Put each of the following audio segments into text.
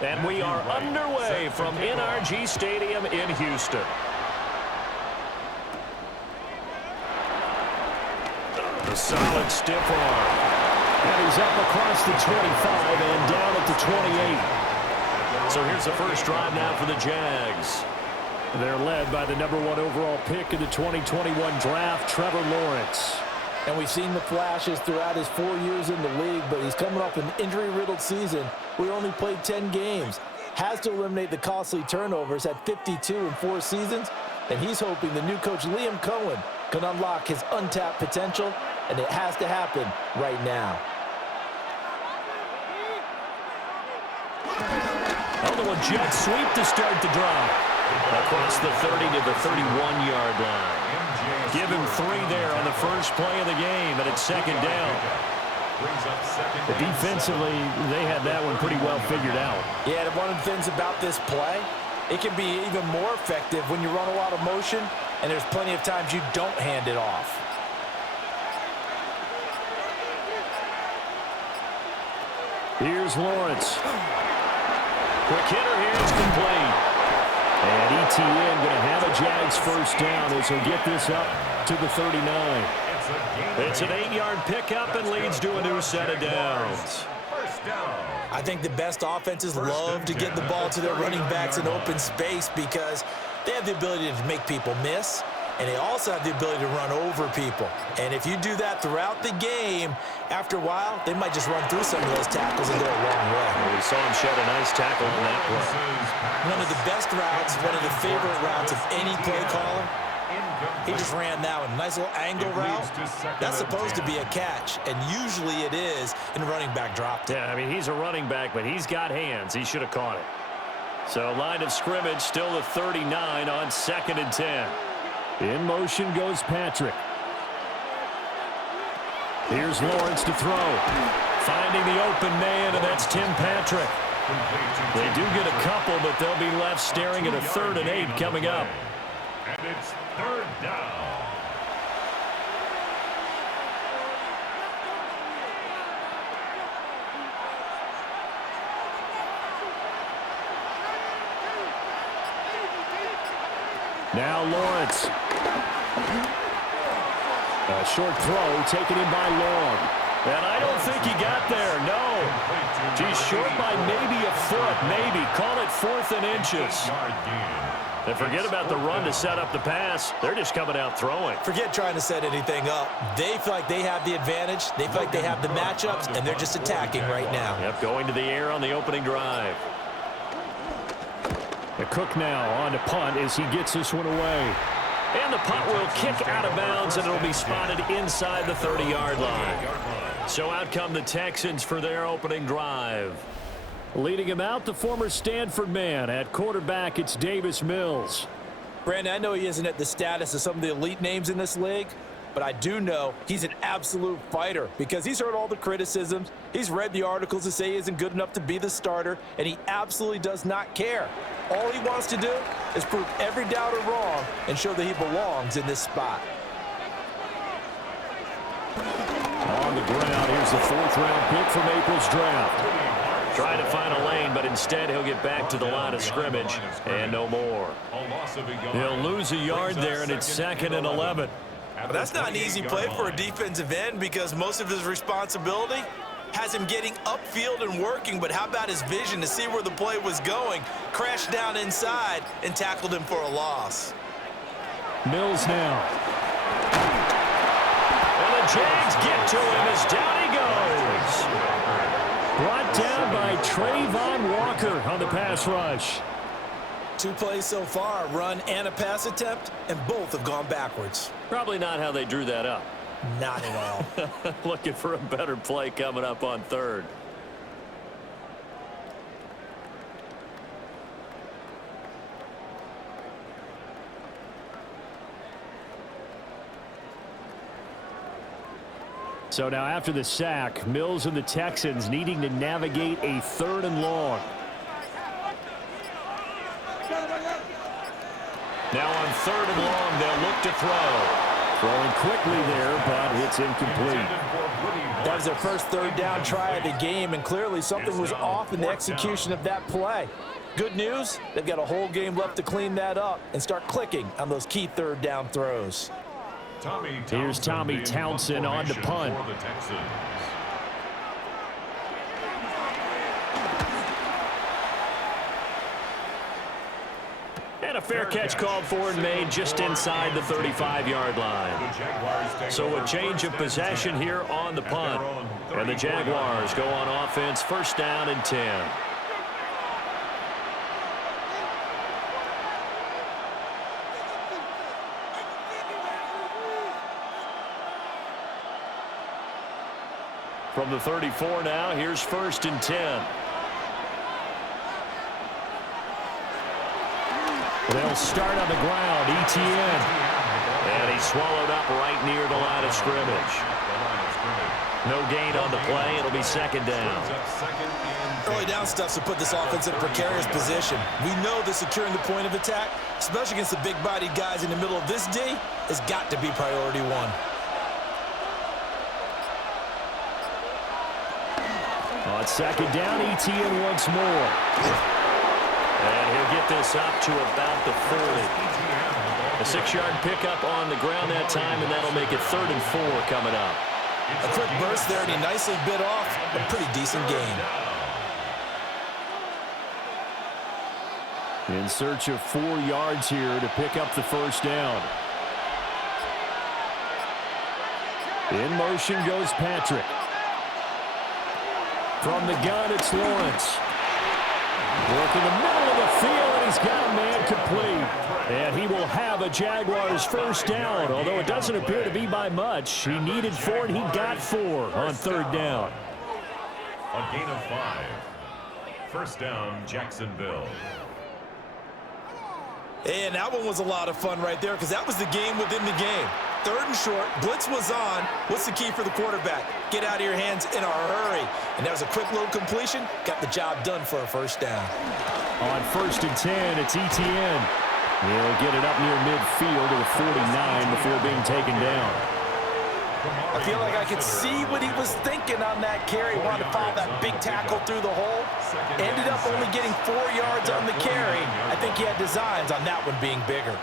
And we are underway from NRG Stadium in Houston. A solid stiff arm. And he's up across the 25 and down at the 28. So here's the first drive now for the Jags. They're led by the #1 overall pick in the 2021 draft, Trevor Lawrence. And we've seen the flashes throughout his 4 years in the league, but he's coming off an injury-riddled season where he only played 10 games. Has to eliminate the costly turnovers at 52 in 4 seasons, and he's hoping the new coach Liam Cohen can unlock his untapped potential, and it has to happen right now. Although a jet sweep to start the drive. Across the 30 to the 31-yard line. Give him 3 there on the first play of the game, and it's second down. Defensively, they had that one pretty well figured out. Yeah, and one of the things about this play, it can be even more effective when you run a lot of motion, and there's plenty of times you don't hand it off. Here's Lawrence. Quick hitter here is complete. And ETN going to have a Jags first down as he'll get this up to the 39. It's an 8-yard pickup and leads to a new set of downs. I think the best offenses love to get the ball to their running backs in open space because they have the ability to make people miss, and they also have the ability to run over people. And if you do that throughout the game, after a while, they might just run through some of those tackles and go a long way. We saw him shed a nice tackle on that play. One of the best routes, one of the favorite routes of any play caller. He just ran that one. Nice little angle route. That's supposed to be a catch, and usually it is, and the running back dropped it. Yeah, I mean, he's a running back, but he's got hands. He should have caught it. So line of scrimmage, still the 39 on 2nd and 10. In motion goes Patrick. Here's Lawrence to throw. Finding the open man, and that's Tim Patrick. They do get a couple, but they'll be left staring at a 3rd and 8 coming up. And it's 3rd down. Now Lawrence. A short throw taken in by Long. And I don't think he got there, no. He's short by maybe a foot, maybe. Call it 4th and inches. And forget about the run to set up the pass. They're just coming out throwing. Forget trying to set anything up. They feel like they have the advantage. They feel like they have the matchups, and they're just attacking right now. Yep, going to the air on the opening drive. The Cook now on to punt as he gets this one away. And the punt will kick out of bounds, and it'll be spotted inside the 30-yard line. So out come the Texans for their opening drive. Leading him out, the former Stanford man. At quarterback, it's Davis Mills. Brandon, I know he isn't at the status of some of the elite names in this league, but I do know he's an absolute fighter because he's heard all the criticisms. He's read the articles that say he isn't good enough to be the starter, and he absolutely does not care. All he wants to do is prove every doubter wrong and show that he belongs in this spot. On the ground, here's the 4th-round pick from April's draft. Trying to find a lane, but instead he'll get back to the line of scrimmage and no more. He'll lose a yard there, and it's 2nd and 11. But that's not an easy play for a defensive end because most of his responsibility has him getting upfield and working, but how about his vision to see where the play was going, crashed down inside, and tackled him for a loss. Mills now. And the Jags get to him as down he goes. Brought down by Trayvon Walker on the pass rush. 2 plays so far, a run and a pass attempt, and both have gone backwards. Probably not how they drew that up. Not at all. Looking for a better play coming up on 3rd. So now after the sack, Mills and the Texans needing to navigate a 3rd and long. Now on 3rd and long, they'll look to throw. Throwing quickly there, but it's incomplete. That was their first third down try of the game, and clearly something was off in the execution of that play. Good news, they've got a whole game left to clean that up and start clicking on those key third down throws. Here's Tommy Townsend on to punt. And a fair catch called for and made just inside the 35-yard line. So a change of possession here on the punt. And the Jaguars go on offense, first down and 10. From the 34 now, here's first and 10. They'll start on the ground. ETN. And he's swallowed up right near the line of scrimmage. No gain on the play. It'll be second down. Early down stuff to put this offense in a precarious position. We know that securing the point of attack, especially against the big-bodied guys in the middle of this D, has got to be priority one. On second down, ETN once more. And he'll get this up to about the 40. A 6-yard pickup on the ground that time, and that'll make it 3rd and 4 coming up. A quick burst there, and he nicely bit off a pretty decent gain. In search of 4 yards here to pick up the first down. In motion goes Patrick. From the gun, it's Lawrence. Work in the middle of the field, and he's got a man complete. And he will have a Jaguars first down, although it doesn't appear to be by much. He needed 4, and he got 4 on third down. A gain of 5. First down, Jacksonville. And that one was a lot of fun right there because that was the game within the game. 3rd and short, blitz was on. What's the key for the quarterback? Get out of your hands in a hurry. And that was a quick little completion. Got the job done for a first down. On first and 10, it's ETN. He'll get it up near midfield to the 49 before being taken down. I feel like I could see what he was thinking on that carry. Wanted to follow that big tackle through the hole. Ended up only getting 4 yards on the carry. I think he had designs on that one being bigger.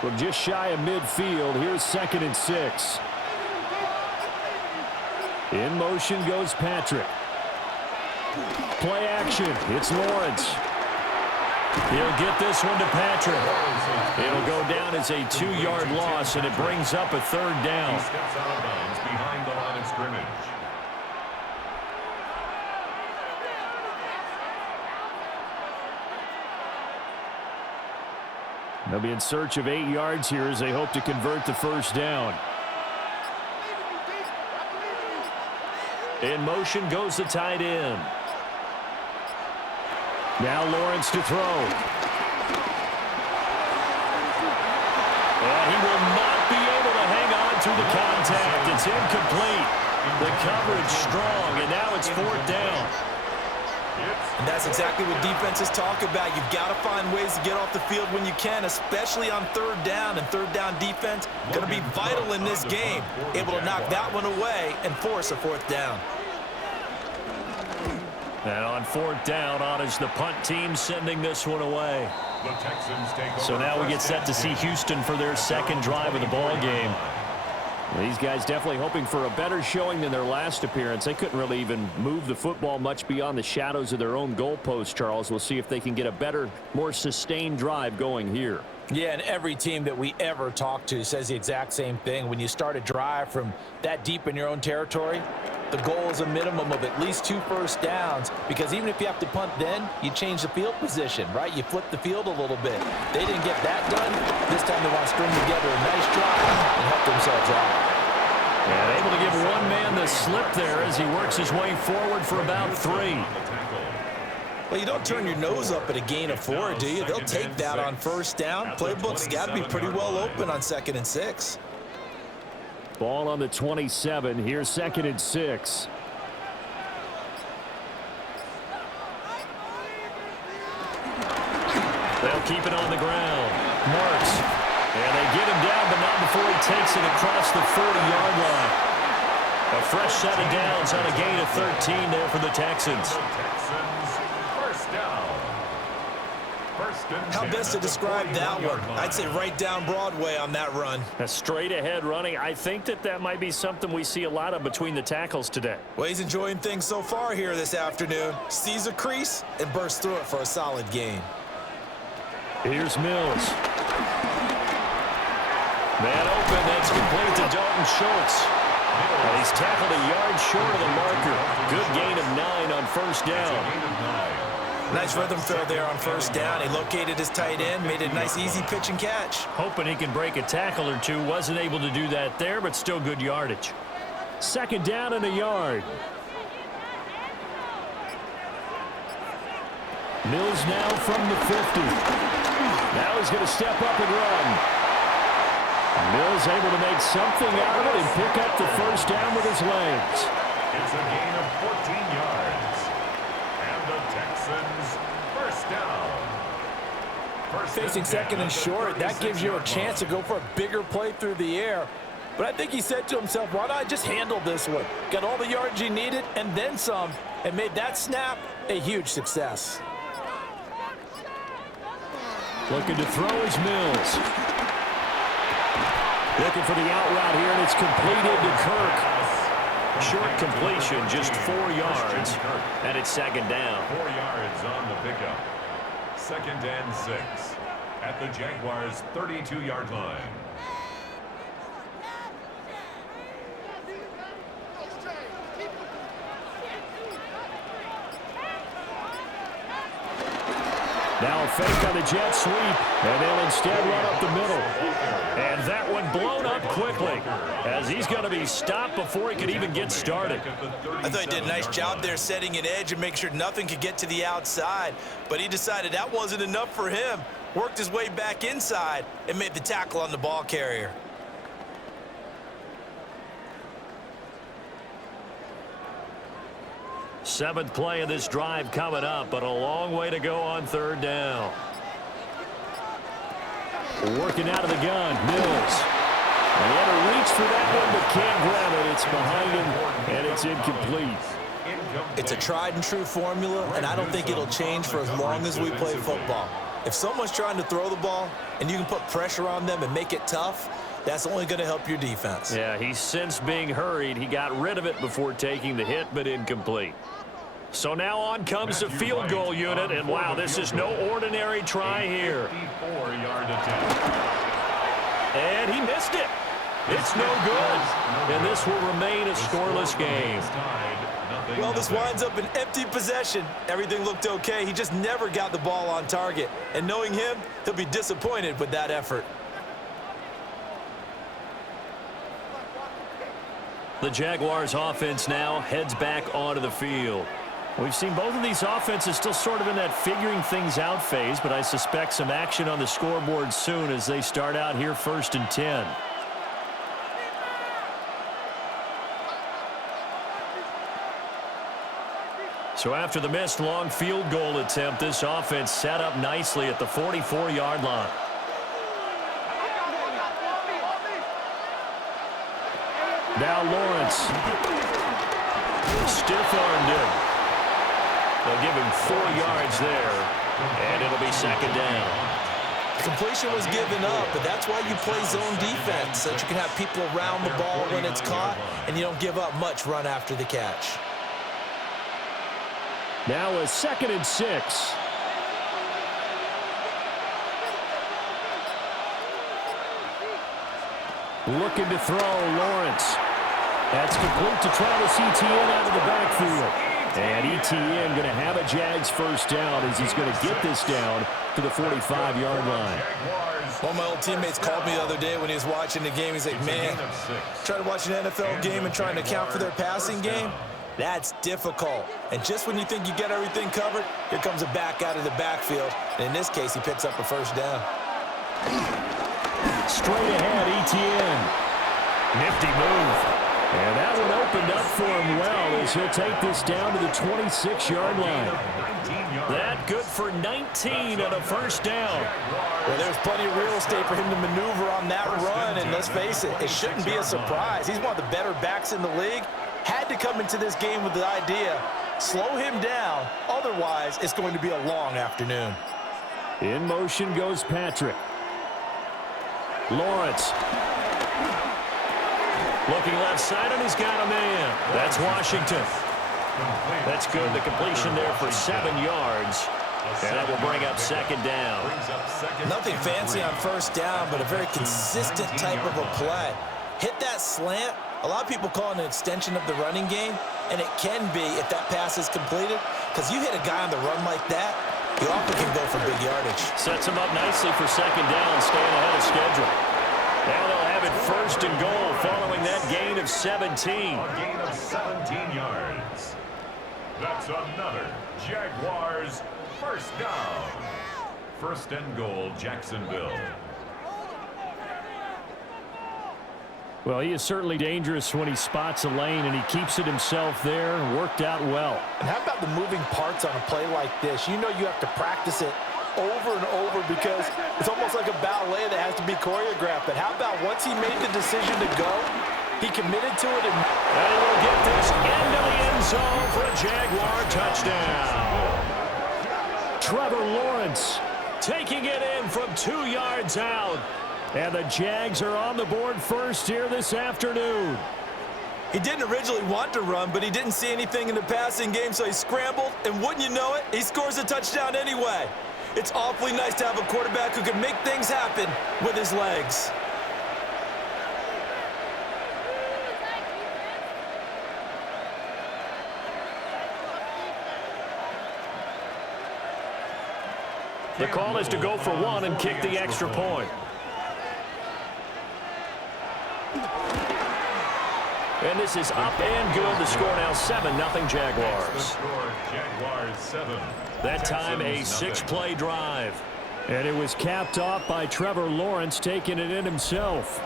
From just shy of midfield, here's 2nd and 6. In motion goes Patrick. Play action. It's Lawrence. He'll get this one to Patrick. It'll go down as a 2-yard loss, and it brings up a 3rd down. He steps out of bounds behind the line of scrimmage. They'll be in search of 8 yards here as they hope to convert the first down. In motion goes the tight end. Now Lawrence to throw. And he will not be able to hang on through the contact. It's incomplete. The coverage strong, and now it's 4th down. And that's exactly what defenses talk about. You've got to find ways to get off the field when you can, especially on 3rd down. And 3rd down defense going to be vital in this game. Able to knock that one away and force a 4th down. And on 4th down, on is the punt team sending this one away. The Texans take over. So now we get set to see Houston for their 2nd drive of the ball game. These guys definitely hoping for a better showing than their last appearance. They couldn't really even move the football much beyond the shadows of their own goalpost, Charles. We'll see if they can get a better, more sustained drive going here. Yeah, and every team that we ever talk to says the exact same thing. When you start a drive from that deep in your own territory, the goal is a minimum of at least 2 first downs, because even if you have to punt then, you change the field position, right? You flip the field a little bit. They didn't get that done. This time they want to string together a nice drive and help themselves out. And able to give one man the slip there as he works his way forward for about 3. Well, you don't turn your nose up at a gain of 4, do you? They'll take that on first down. Playbook's got to be pretty well open on 2nd and 6. Ball on the 27. Here's 2nd and 6. They'll keep it on the ground. Marks. And they get him down, but not before he and takes it across the 40-yard line. A fresh set of downs on a gain of 13 there for the Texans. Texans, first down. How best to describe that one? I'd say right down Broadway on that run. A straight-ahead running. I think that might be something we see a lot of between the tackles today. Well, he's enjoying things so far here this afternoon. Sees a crease and bursts through it for a solid gain. Here's Mills. Man open, that's complete to Dalton Schultz. And he's tackled a yard short of the marker. Good gain of 9 on first down. Nice rhythm throw there on first down. He located his tight end, made it a nice easy pitch and catch. Hoping he can break a tackle or two. Wasn't able to do that there, but still good yardage. Second down and a yard. Mills now from the 50. Now he's going to step up and run. Mills able to make something out of it and pick up the first down with his legs. It's a gain of 14 yards. And the Texans, first down. Facing second and short, that gives you a chance to go for a bigger play through the air. But I think he said to himself, why not just handle this one? Got all the yards he needed and then some, and made that snap a huge success. Looking to throw is Mills. Looking for the out route here, and it's completed to Kirk. Short completion, just 4 yards, and it's second down. 4 yards on the pickup. Second and 6 at the Jaguars' 32-yard line. Now a fake on the jet sweep, and they'll instead run up the middle. And that one blown up quickly, as he's going to be stopped before he could even get started. I thought he did a nice job there setting an edge and making sure nothing could get to the outside. But he decided that wasn't enough for him. Worked his way back inside and made the tackle on the ball carrier. Seventh play of this drive coming up, but a long way to go on third down. Working out of the gun, Mills. And he had to reach for that one, but can't grab it. It's behind him, and it's incomplete. It's a tried and true formula, and I don't think it'll change for as long as we play football. If someone's trying to throw the ball and you can put pressure on them and make it tough, that's only going to help your defense. Yeah, he's since being hurried. He got rid of it before taking the hit, but incomplete. So now on comes the field goal unit, and wow, this is no ordinary try here. 54-yard attempt. And he missed it. It's no good. And this will remain a scoreless game. Well, this winds up an empty possession. Everything looked okay. He just never got the ball on target. And knowing him, he'll be disappointed with that effort. The Jaguars offense now heads back onto the field. We've seen both of these offenses still sort of in that figuring things out phase, but I suspect some action on the scoreboard soon as they start out here 1st and 10. So after the missed long field goal attempt, this offense set up nicely at the 44-yard line. Now Lawrence. Stiff-armed him. They'll give him 4 yards there, and it'll be second down. Completion was given up, but that's why you play zone defense, so that you can have people around the ball when it's caught, and you don't give up much run after the catch. Now a 2nd and 6. Looking to throw, Lawrence. That's complete to Travis Etienne out of the backfield. And Etienne going to have a Jags first down as he's going to get this down to the 45-yard line. One of my old teammates called me the other day when he was watching the game. He's like, man, trying to watch an NFL game and trying to account for their passing game, that's difficult. And just when you think you get everything covered, here comes a back out of the backfield. And in this case, he picks up a first down. Straight ahead, Etienne. Nifty move. And that one opened up for him well as he'll take this down to the 26-yard line. That good for 19 and a first down. Well, there's plenty of real estate for him to maneuver on that run, and let's face it, it shouldn't be a surprise. He's one of the better backs in the league. Had to come into this game with the idea, slow him down, otherwise it's going to be a long afternoon. In motion goes Patrick. Lawrence. Looking left side, and he's got a man. That's Washington. That's good. The completion there for 7 yards. And that will bring up second down. Nothing fancy on first down, but a very consistent type of a play. Hit that slant. A lot of people call it an extension of the running game, and it can be if that pass is completed, because you hit a guy on the run like that, you often can go for big yardage. Sets him up nicely for second down, staying ahead of schedule. Now they'll have it first and goal following that gain of 17. A gain of 17 yards. That's another Jaguars first down. First and goal, Jacksonville. Well, he is certainly dangerous when he spots a lane, and he keeps it himself there. Worked out well. And how about the moving parts on a play like this? You know you have to practice it over and over because it's almost like a ballet that has to be choreographed. But how about once he made the decision to go, he committed to it. And we'll get this into the end zone for a Jaguar touchdown. Trevor Lawrence taking it in from 2 yards out. And the Jags are on the board first here this afternoon. He didn't originally want to run, but he didn't see anything in the passing game, so he scrambled, and wouldn't you know it, he scores a touchdown anyway. It's awfully nice to have a quarterback who can make things happen with his legs. The call is to go for one and kick the extra point. And this is up and good. The score now 7-0 Jaguars. Jaguars 7. That time a 6-play drive. And it was capped off by Trevor Lawrence taking it in himself.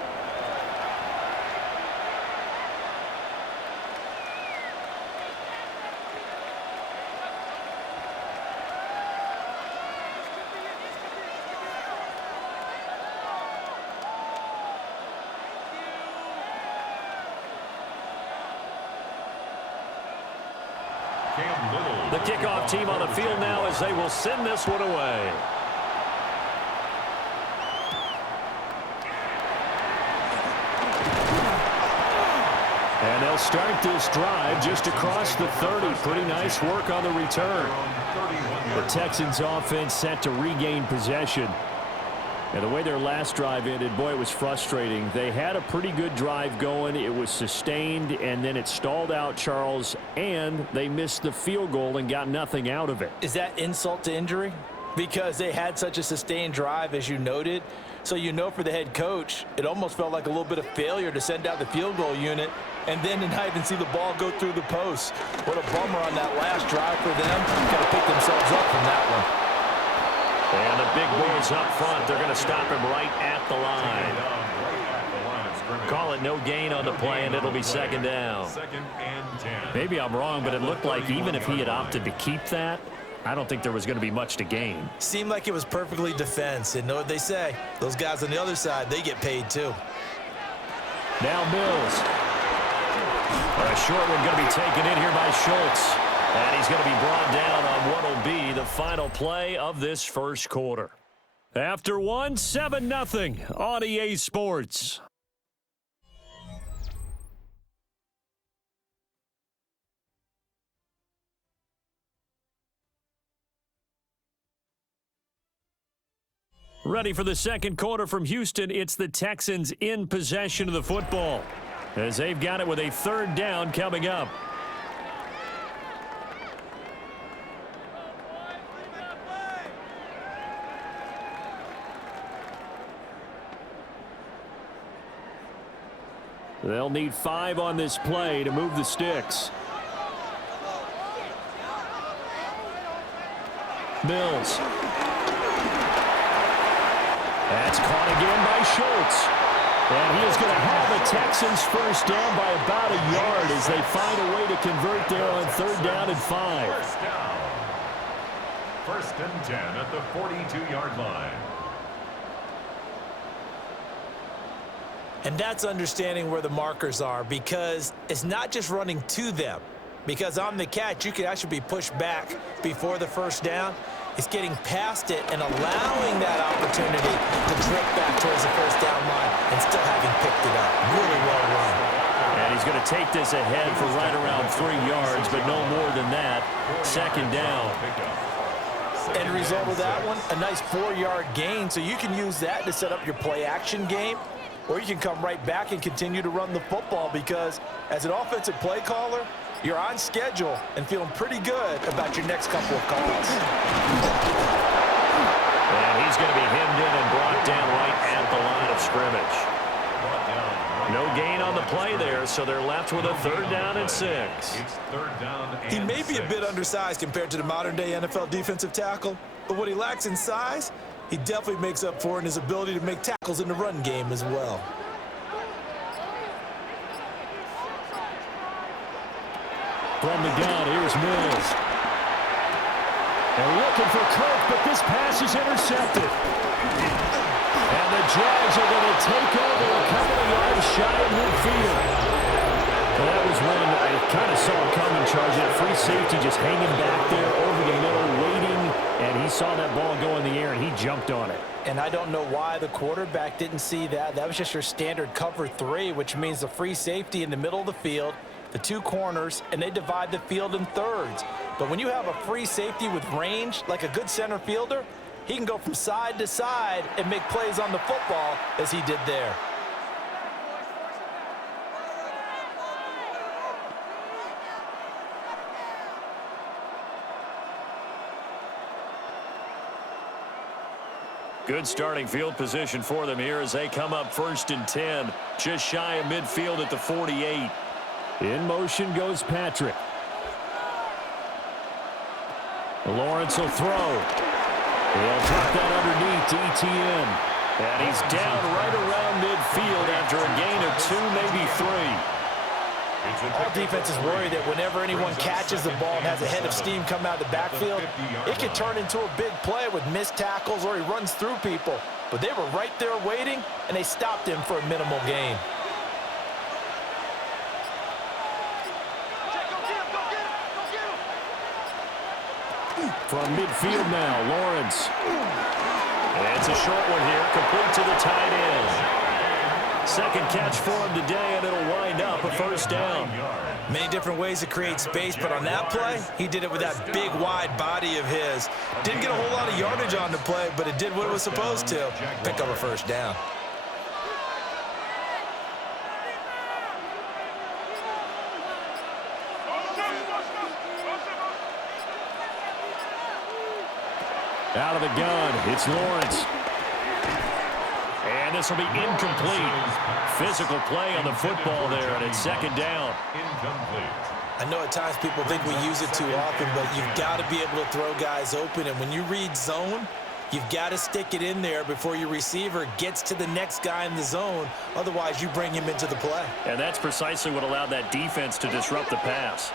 The kickoff team on the field now as they will send this one away. And they'll start this drive just across the 30. Pretty nice work on the return. The Texans offense set to regain possession. And the way their last drive ended, boy, it was frustrating. They had a pretty good drive going. It was sustained, and then it stalled out, Charles, and they missed the field goal and got nothing out of it. Is that insult to injury? Because they had such a sustained drive, as you noted. So you know for the head coach, it almost felt like a little bit of failure to send out the field goal unit and then to not even see the ball go through the post. What a bummer on that last drive for them. Got to pick themselves up from that one. And the big boys up front, they're going to stop him right at the line. Call it no gain on the play, and it'll be second down. Second and 10. Maybe I'm wrong, but it looked like even if he had opted to keep that, I don't think there was going to be much to gain. Seemed like it was perfectly defense. And know what they say? Those guys on the other side, they get paid too. Now Mills. A short one going to be taken in here by Schultz. And he's going to be brought down on what will be the final play of this first quarter. After one, 7-0 on EA Sports. Ready for the second quarter from Houston. It's the Texans in possession of the football as they've got it with a third down coming up. They'll need 5 on this play to move the sticks. Mills. That's caught again by Schultz. And he is going to have a the Texans first down by about a yard as they find a way to convert there on 3rd down and 5. First down. 1st and 10 at the 42-yard line. And that's understanding where the markers are, because it's not just running to them. Because on the catch, you can actually be pushed back before the 1st down. It's getting past it and allowing that opportunity to drift back towards the 1st down line and still having picked it up. Really well run. And he's going to take this ahead for right around 3 yards, but no more than that. 2nd down. End result of that one, a nice 4-yard gain. So you can use that to set up your play-action game, or you can come right back and continue to run the football, because as an offensive play caller, you're on schedule and feeling pretty good about your next couple of calls. And he's going to be hemmed in and brought down right at the line of scrimmage. No gain on the play there, so they're left with a 3rd down and 6. It's 3rd down and He may be a 6. bit undersized compared to the modern-day NFL defensive tackle, but what he lacks in size, he definitely makes up for in his ability to make tackles in the run game as well. From the gun, here's Mills. They're looking for Kirk, but this pass is intercepted. And the Jags are going to take over a couple of yards shy of midfield. Well, that was one I kind of saw coming, charging a free safety just hanging back there over the middle, waiting, and he saw that ball go in the air, and he jumped on it. And I don't know why the quarterback didn't see that. That was just your standard cover 3, which means the free safety in the middle of the field, the 2 corners, and they divide the field in thirds. But when you have a free safety with range, like a good center fielder, he can go from side to side and make plays on the football as he did there. Good starting field position for them here as they come up 1st and 10, just shy of midfield at the 48. In motion goes Patrick. Lawrence will throw. He'll drop that underneath to Etienne. And he's down right around midfield after a gain of 2, maybe 3. All defenses worry that whenever anyone catches the ball and has a head of steam come out of the backfield, it can turn into a big play with missed tackles or he runs through people. But they were right there waiting, and they stopped him for a minimal gain. From midfield now, Lawrence. And it's a short one here, complete to the tight end. 2nd catch for him today, and it'll wind up a 1st down. Many different ways to create space, but on that play, he did it with that big, wide body of his. Didn't get a whole lot of yardage on the play, but it did what it was supposed to. Pick up a 1st down. Out of the gun, it's Lawrence. And this will be incomplete. Physical play on the football there, and it's 2nd down. Incomplete. I know at times people think we use it too often, but you've got to be able to throw guys open. And when you read zone, you've got to stick it in there before your receiver gets to the next guy in the zone. Otherwise, you bring him into the play. And that's precisely what allowed that defense to disrupt the pass.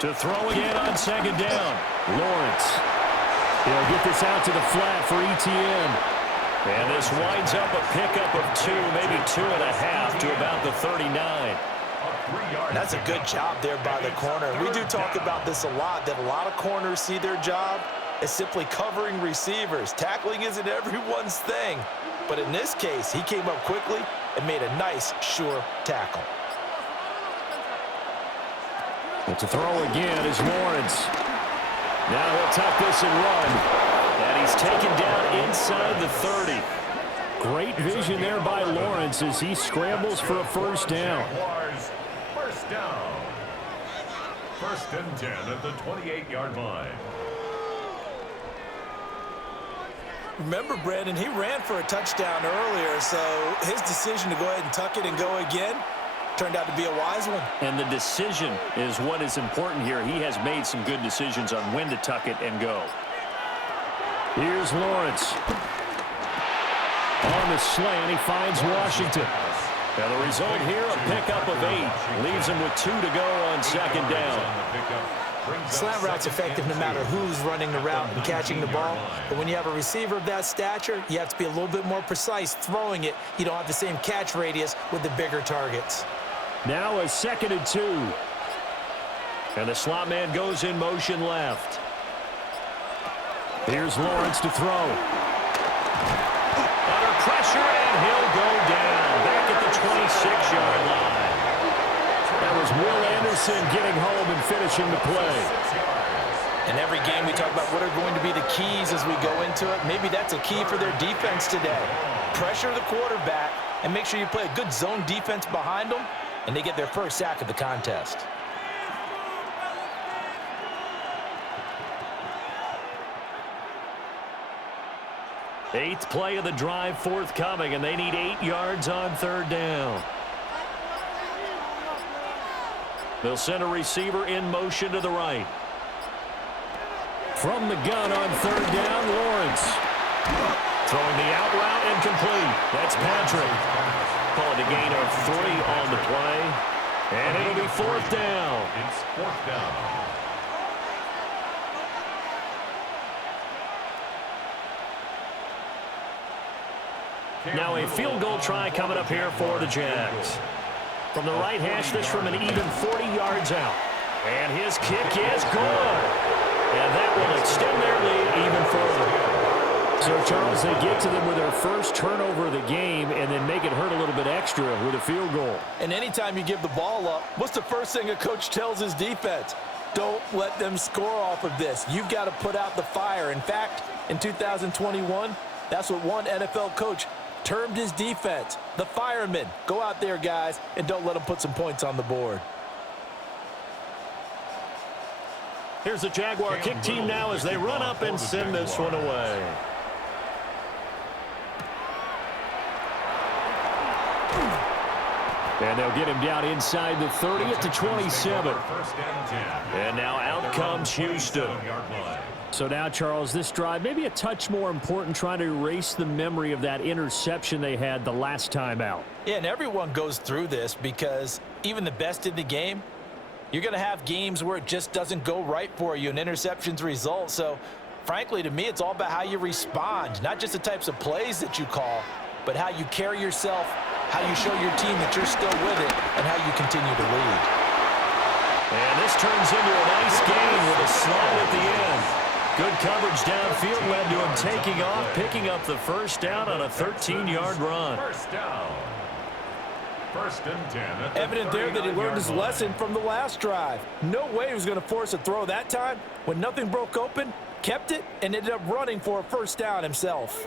To throw again on 2nd down. Lawrence. He'll get this out to the flat for Etienne. And this winds up a pickup of 2, maybe 2.5 to about the 39. That's a good job there by the corner. We do talk about this a lot, that a lot of corners see their job as simply covering receivers. Tackling isn't everyone's thing. But in this case, he came up quickly and made a nice, sure tackle. But to throw again is Lawrence. Now he'll tuck this and run. And he's taken down inside the 30. Great vision there by Lawrence as he scrambles for a 1st down. Jaguars, 1st down. 1st and 10 at the 28-yard line. Remember, Brandon, he ran for a touchdown earlier, so his decision to go ahead and tuck it and go again turned out to be a wise one. And the decision is what is important here. He has made some good decisions on when to tuck it and go. Here's Lawrence. On the the slant. He finds Washington. Now the result here, a pickup of 8. Leaves him with 2 to go on second down. Slant route's effective no matter who's running the route and catching the ball. But when you have a receiver of that stature, you have to be a little bit more precise throwing it. You don't have the same catch radius with the bigger targets. Now a 2nd and 2. And the slot man goes in motion left. Here's Lawrence to throw. Under pressure, and he'll go down. Back at the 26-yard line. That was Will Anderson getting home and finishing the play. In every game we talk about what are going to be the keys as we go into it. Maybe that's a key for their defense today. Pressure the quarterback and make sure you play a good zone defense behind them, and they get their first sack of the contest. Eighth play of the drive forthcoming, and they need 8 yards on 3rd down. They'll send a receiver in motion to the right. From the gun on 3rd down, Lawrence. Throwing the out route and complete. That's Patrick. Calling a gain of 3 on the play. And it'll be 4th down. It's 4th down. Now a field goal try coming up here for the Jags. From the right hash, this from an even 40 yards out. And his kick is good. And that will extend their lead even further. So, Charles, they get to them with their first turnover of the game and then make it hurt a little bit extra with a field goal. And anytime you give the ball up, what's the first thing a coach tells his defense? Don't let them score off of this. You've got to put out the fire. In fact, in 2021, that's what one NFL coach termed his defense, the firemen. Go out there, guys, and don't let them put some points on the board. Here's the Jaguar kick team now as they run up and send this one away. And they'll get him down inside the 30 at the 27. And now out comes Houston. So now, Charles, this drive maybe a touch more important, trying to erase the memory of that interception they had the last time out. Yeah, and everyone goes through this because even the best in the game, you're going to have games where it just doesn't go right for you and interceptions result. So, frankly, to me, it's all about how you respond, not just the types of plays that you call, but how you carry yourself, how you show your team that you're still with it, and how you continue to lead. And this turns into a nice gain with a slide at the end. Good coverage downfield led to him taking off, picking up the first down on a 13-yard run. First down. 1st and 10. Evident there that he learned his lesson from the last drive. No way he was going to force a throw that time. When nothing broke open, kept it, and ended up running for a first down himself.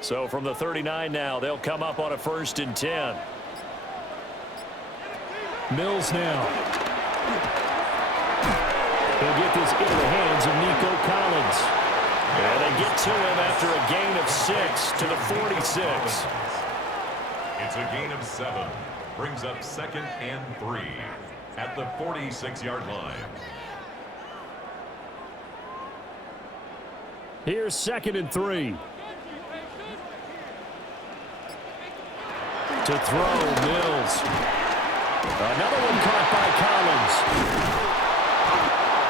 So from the 39 now, they'll come up on a 1st and 10. Mills now. He'll get this into the hands of Nico Collins. And they get to him after a gain of 6 to the 46. It's a gain of 7. Brings up 2nd and 3 at the 46-yard line. Here's 2nd and 3. To throw, Mills. Another one caught by Collins.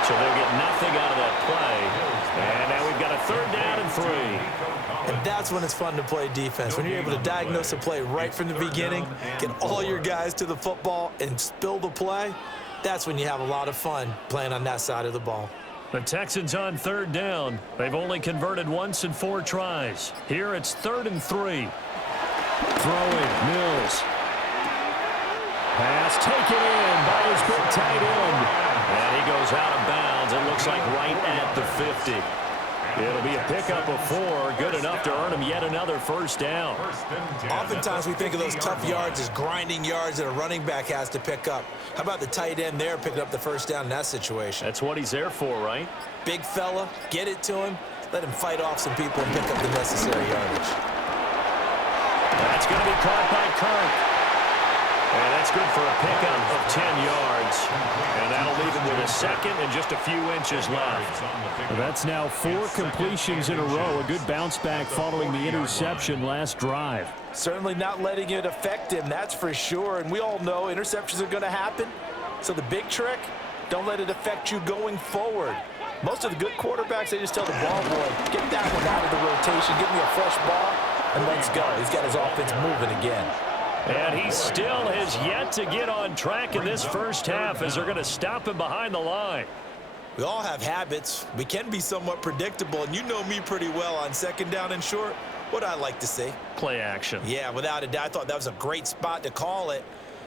So they'll get nothing out of that play. And now we've got a 3rd down and 3. And that's when it's fun to play defense. When you're able to diagnose a play right from the beginning, get all your guys to the football and spill the play, that's when you have a lot of fun playing on that side of the ball. The Texans on 3rd down. They've only converted once in 4 tries. Here it's 3rd and 3. Throwing, Mills. Pass taken in by his big tight end. And he goes out of bounds. It looks like right at the 50. It'll be a pickup of 4, good enough to earn him yet another first down. Oftentimes we think of those tough yards as grinding yards that a running back has to pick up. How about the tight end there picking up the first down in that situation? That's what he's there for, right? Big fella, get it to him, let him fight off some people and pick up the necessary yardage. That's going to be caught by Kirk. And that's good for a pickup of 10 yards. And that'll leave him with a second and just a few inches left. Well, that's now 4 completions in a row. A good bounce back following the interception last drive. Certainly not letting it affect him, that's for sure. And we all know interceptions are going to happen. So the big trick, don't let it affect you going forward. Most of the good quarterbacks, they just tell the ball boy, get that one out of the rotation, give me a fresh ball, and let's go. He's got his offense moving again. And he still has yet to get on track in this first half as they're going to stop him behind the line. We all have habits. We can be somewhat predictable, and you know me pretty well on second down and short. What I like to say? Play action. Yeah, without a doubt. I thought that was a great spot to call it.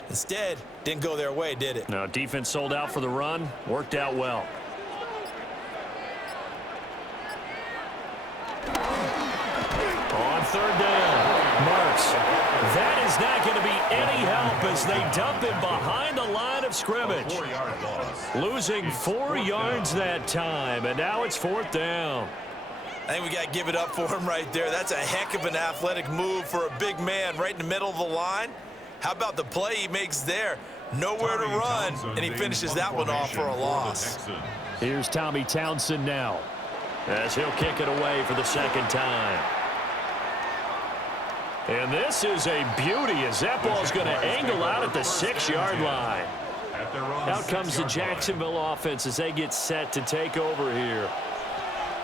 Instead, didn't go their way, did it? No, defense sold out for the run. Worked out well. On third down, Marks. That is not going to be any help as they dump him behind the line of scrimmage. 4-yard loss. Losing 4 yards that time, and now it's fourth down. I think we got to give it up for him right there. That's a heck of an athletic move for a big man right in the middle of the line. How about the play he makes there? Nowhere to run, and he finishes that one off for a loss. Here's Tommy Townsend now. As he'll kick it away for the second time. And this is a beauty as that ball's going to angle out at the 6-yard line. Out comes the Jacksonville offense as they get set to take over here.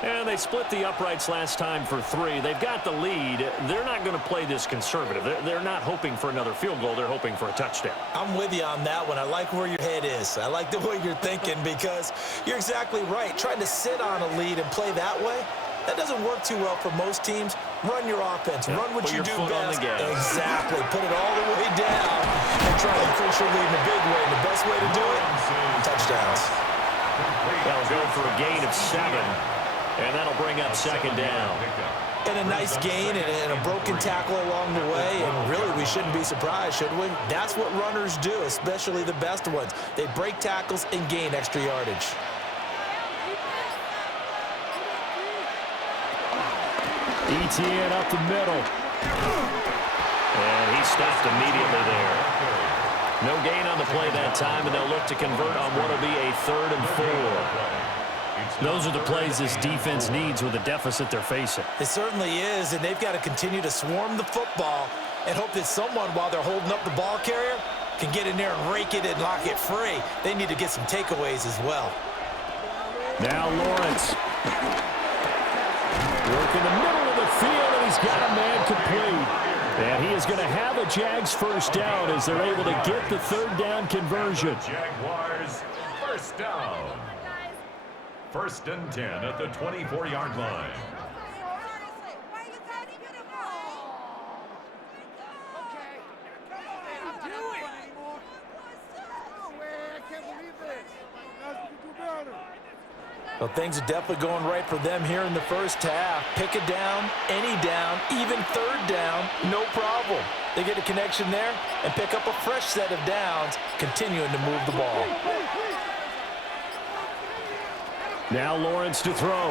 And they split the uprights last time for 3. They've got the lead. They're not going to play this conservative. They're not hoping for another field goal. They're hoping for a touchdown. I'm with you on that one. I like where your head is. I like the way you're thinking because you're exactly right. Trying to sit on a lead and play that way, that doesn't work too well for most teams. Run your offense. Run what you do best. Exactly. Put it all the way down and try to increase your lead in a big way. And the best way to do it, touchdowns. That'll go for a gain of 7. And that'll bring up second down. And a nice gain and a broken tackle along the way. And really, we shouldn't be surprised, should we? That's what runners do, especially the best ones. They break tackles and gain extra yardage. ETN up the middle. And he stopped immediately there. No gain on the play that time, and they'll look to convert on what will be a 3rd and 4. Those are the plays this defense needs with the deficit they're facing. It certainly is, and they've got to continue to swarm the football and hope that someone, while they're holding up the ball carrier, can get in there and rake it and lock it free. They need to get some takeaways as well. Now Lawrence. Work in the middle of the field, and he's got a man complete. And he is going to have a Jags first down as they're able to get the 3rd down conversion. Jaguars first down. 1st and 10 at the 24-yard line. Well, things are definitely going right for them here in the first half. Pick a down, any down, even 3rd down, no problem. They get a connection there and pick up a fresh set of downs, continuing to move the ball. Now Lawrence to throw.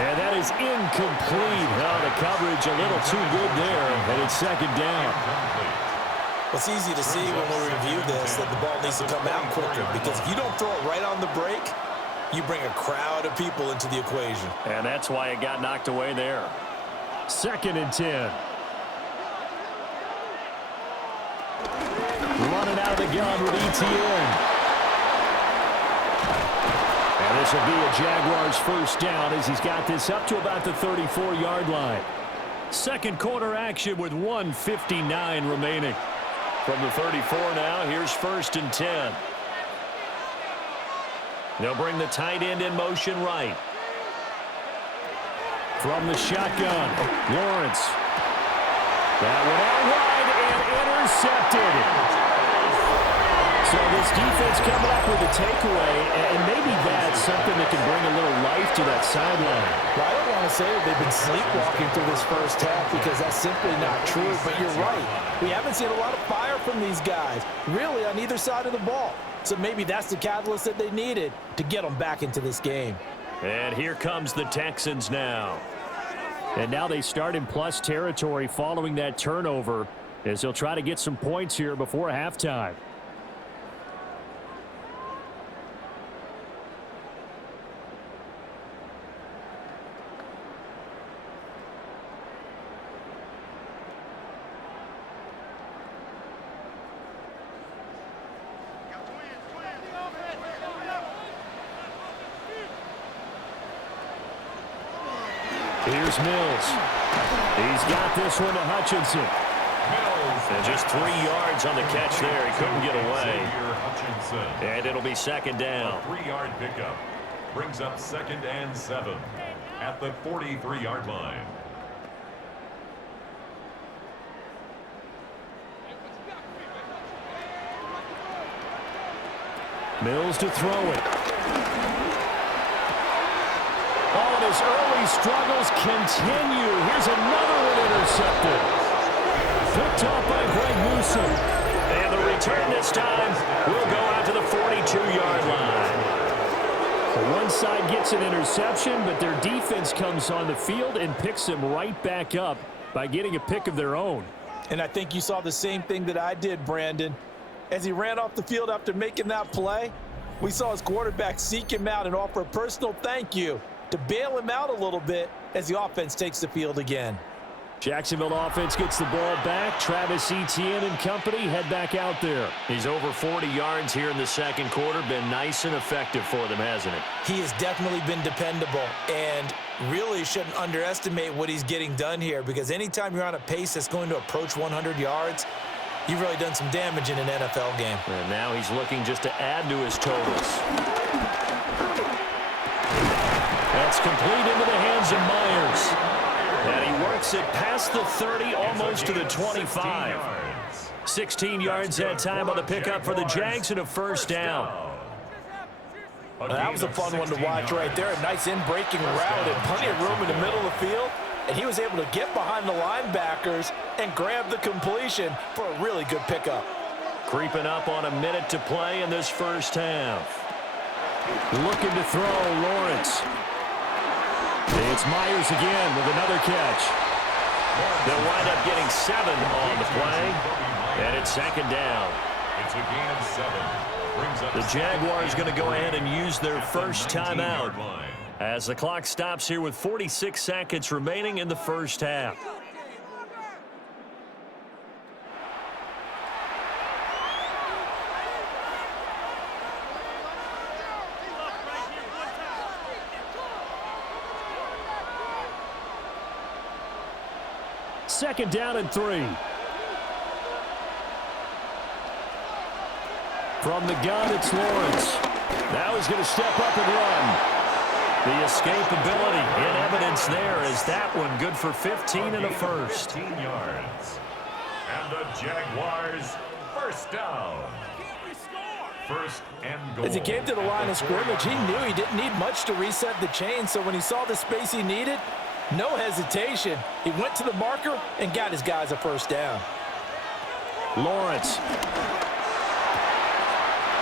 And that is incomplete. Oh, the coverage a little too good there, and it's 2nd down. Well, it's easy to see when we review this that the ball needs to come out quicker because if you don't throw it right on the break, you bring a crowd of people into the equation. And that's why it got knocked away there. 2nd and 10. Running out of the gun with ETN. And this will be a Jaguars first down as he's got this up to about the 34-yard line. Second quarter action with 1:59 remaining. From the 34 now, here's 1st and 10. They'll bring the tight end in motion right. From the shotgun, Lawrence. That one out wide and intercepted. So this defense coming up with a takeaway, and maybe that's something that can bring a little life to that sideline. Well, I don't want to say that they've been sleepwalking through this first half because that's simply not true, but you're right. We haven't seen a lot of fire from these guys, really, on either side of the ball. So maybe that's the catalyst that they needed to get them back into this game. And here comes the Texans now. And now they start in plus territory following that turnover. as he'll try to get some points here before halftime. Here's Mills. He's got this one to Hutchinson. And just 3 yards on the catch there. He couldn't get away. And it'll be second down. A 3-yard pickup brings up 2nd and 7 at the 43-yard line. Mills to throw it. Oh, and his early struggles continue. Here's another one intercepted. Picked off by Greg Newsome. And the return this time will go out to the 42-yard line. One side gets an interception, but their defense comes on the field and picks them right back up by getting a pick of their own. And I think you saw the same thing that I did, Brandon. As he ran off the field after making that play, we saw his quarterback seek him out and offer a personal thank you to bail him out a little bit as the offense takes the field again. Jacksonville offense gets the ball back. Travis Etienne and company head back out there. He's over 40 yards here in the second quarter. Been nice and effective for them, hasn't it? He has definitely been dependable, and really shouldn't underestimate what he's getting done here, because anytime you're on a pace that's going to approach 100 yards, you've really done some damage in an NFL game. And now he's looking just to add to his totals. That's complete into the hands of Myers. And he works it past the 30, almost to the 25. 16 yards that time on the pickup for the Jags and a first down. That was a fun one to watch right there. A nice in-breaking route and plenty of room in the middle of the field. And he was able to get behind the linebackers and grab the completion for a really good pickup. Creeping up on a minute to play in this first half. Looking to throw, Lawrence. It's Myers again with another catch. They'll wind up getting 7 on the play. And it's second down. It's a gain of 7. Brings up the Jaguars going to go ahead and use their first timeout as the clock stops here with 46 seconds remaining in the first half. Second down and 3. From the gun, it's Lawrence. Now he's going to step up and run. The escapability in evidence there is that one good for 15 and a first. 15 yards. And the Jaguars first down. First and goal. As he came to the line of scrimmage, he knew he didn't need much to reset the chain. So when he saw the space he needed, no hesitation. He went to the marker and got his guys a first down. Lawrence.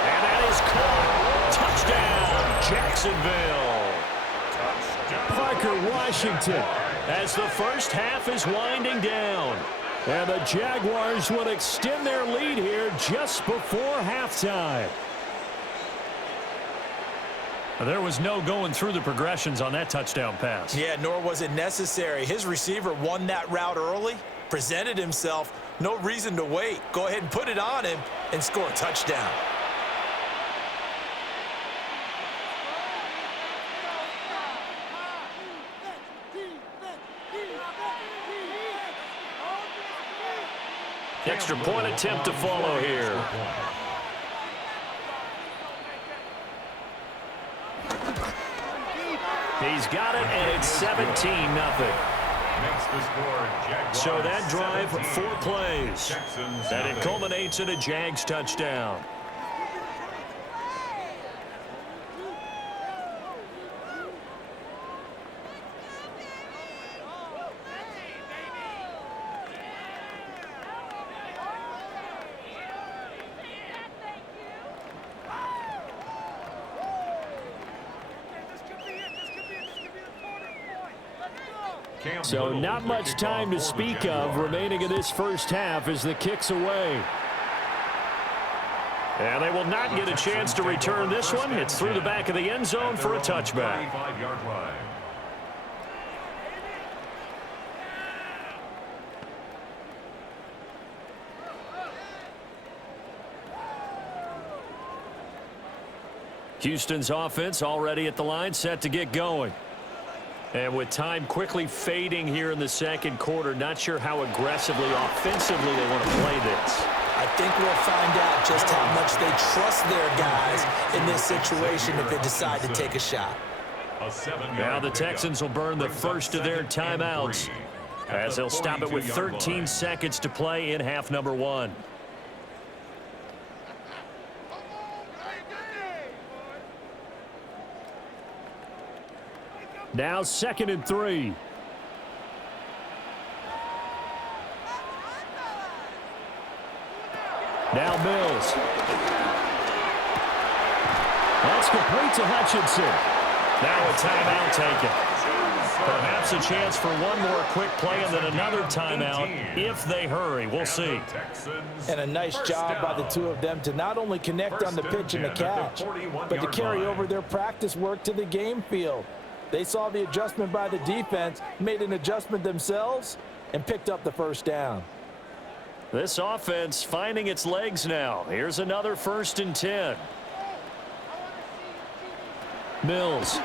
And that is caught. Touchdown, Jacksonville. Touchdown. Parker Washington. As the first half is winding down. And the Jaguars will extend their lead here just before halftime. There was no going through the progressions on that touchdown pass. Yeah, nor was it necessary. His receiver won that route early, presented himself, no reason to wait. Go ahead and put it on him and score a touchdown. Extra point attempt to follow here. He's got it, and it's 17-0. So that drive, 4 plays. And it culminates in a Jags touchdown. So not much time to speak of remaining in this first half as the kick's away. And they will not get a chance to return this one. It's through the back of the end zone for a touchback. Houston's offense already at the line, set to get going. And with time quickly fading here in the second quarter, not sure how aggressively, offensively they want to play this. I think we'll find out just how much they trust their guys in this situation if they decide to take a shot. Now the Texans will burn the first of their timeouts as they'll stop it with 13 seconds to play in half number 1. Now 2nd and 3. Now Mills. That's complete to Hutchinson. Now a timeout taken. Perhaps a chance for one more quick play and then another timeout if they hurry. We'll see. And a nice job by the two of them to not only connect on the pitch and the catch, but to carry over their practice work to the game field. They saw the adjustment by the defense, made an adjustment themselves, and picked up the first down. This offense finding its legs now. Here's another 1st and 10. Mills.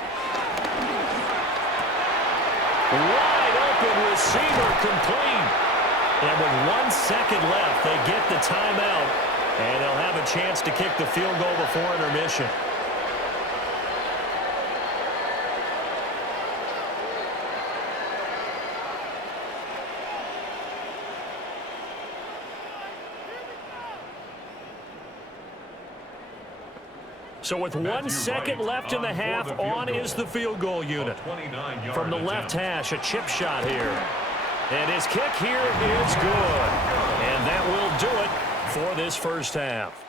Wide open receiver complete. And with 1 second left, they get the timeout. And they'll have a chance to kick the field goal before intermission. So with 1 second left in the half, on is the field goal unit. From the left hash, a chip shot here. And his kick here is good. And that will do it for this first half.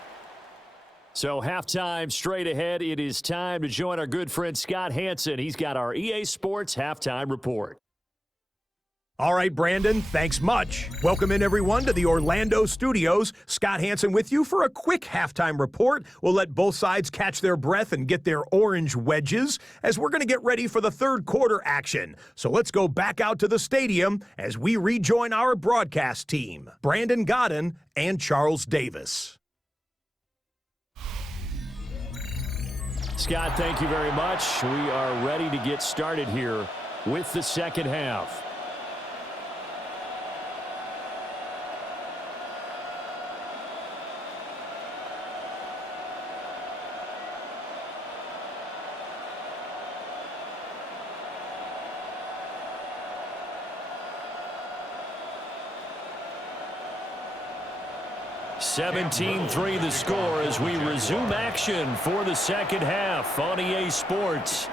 So halftime straight ahead. It is time to join our good friend Scott Hanson. He's got our EA Sports halftime report. All right, Brandon, thanks much. Welcome in, everyone, to the Orlando studios. Scott Hanson with you for a quick halftime report. We'll let both sides catch their breath and get their orange wedges as we're going to get ready for the third quarter action. So let's go back out to the stadium as we rejoin our broadcast team, Brandon Godden and Charles Davis. Scott, thank you very much. We are ready to get started here with the second half. (17-3) the score as we resume action for the second half on EA Sports.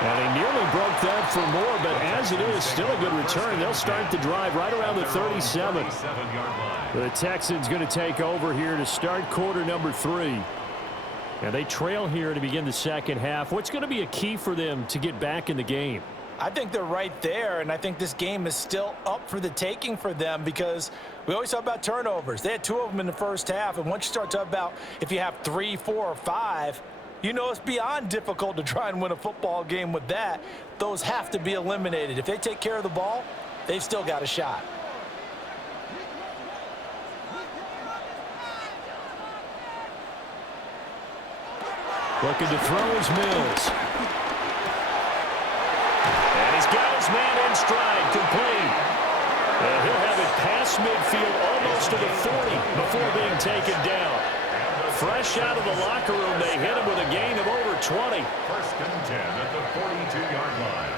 And he nearly broke that for more, but as it is, still a good return. They'll start the drive right around the 37. The Texans going to take over here to start quarter number 3. And they trail here to begin the second half. What's going to be a key for them to get back in the game? I think they're right there, and I think this game is still up for the taking for them because we always talk about turnovers. They had 2 of them in the first half, and once you start talking about if you have 3, 4, or 5, you know it's beyond difficult to try and win a football game with that. Those have to be eliminated. If they take care of the ball, they've still got a shot. Looking to throw is Mills. Got his man in stride, complete. And he'll have it past midfield almost to the 40 before being taken down. Fresh out of the locker room, they hit him with a gain of over 20. 1st and 10 at the 42-yard line.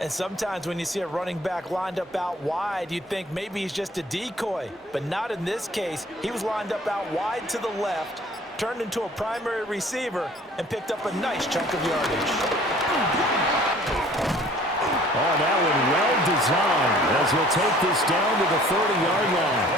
And sometimes when you see a running back lined up out wide, you think maybe he's just a decoy. But not in this case. He was lined up out wide to the left, turned into a primary receiver, and picked up a nice chunk of yardage. Oh, that one well design as he'll take this down to the 30-yard line.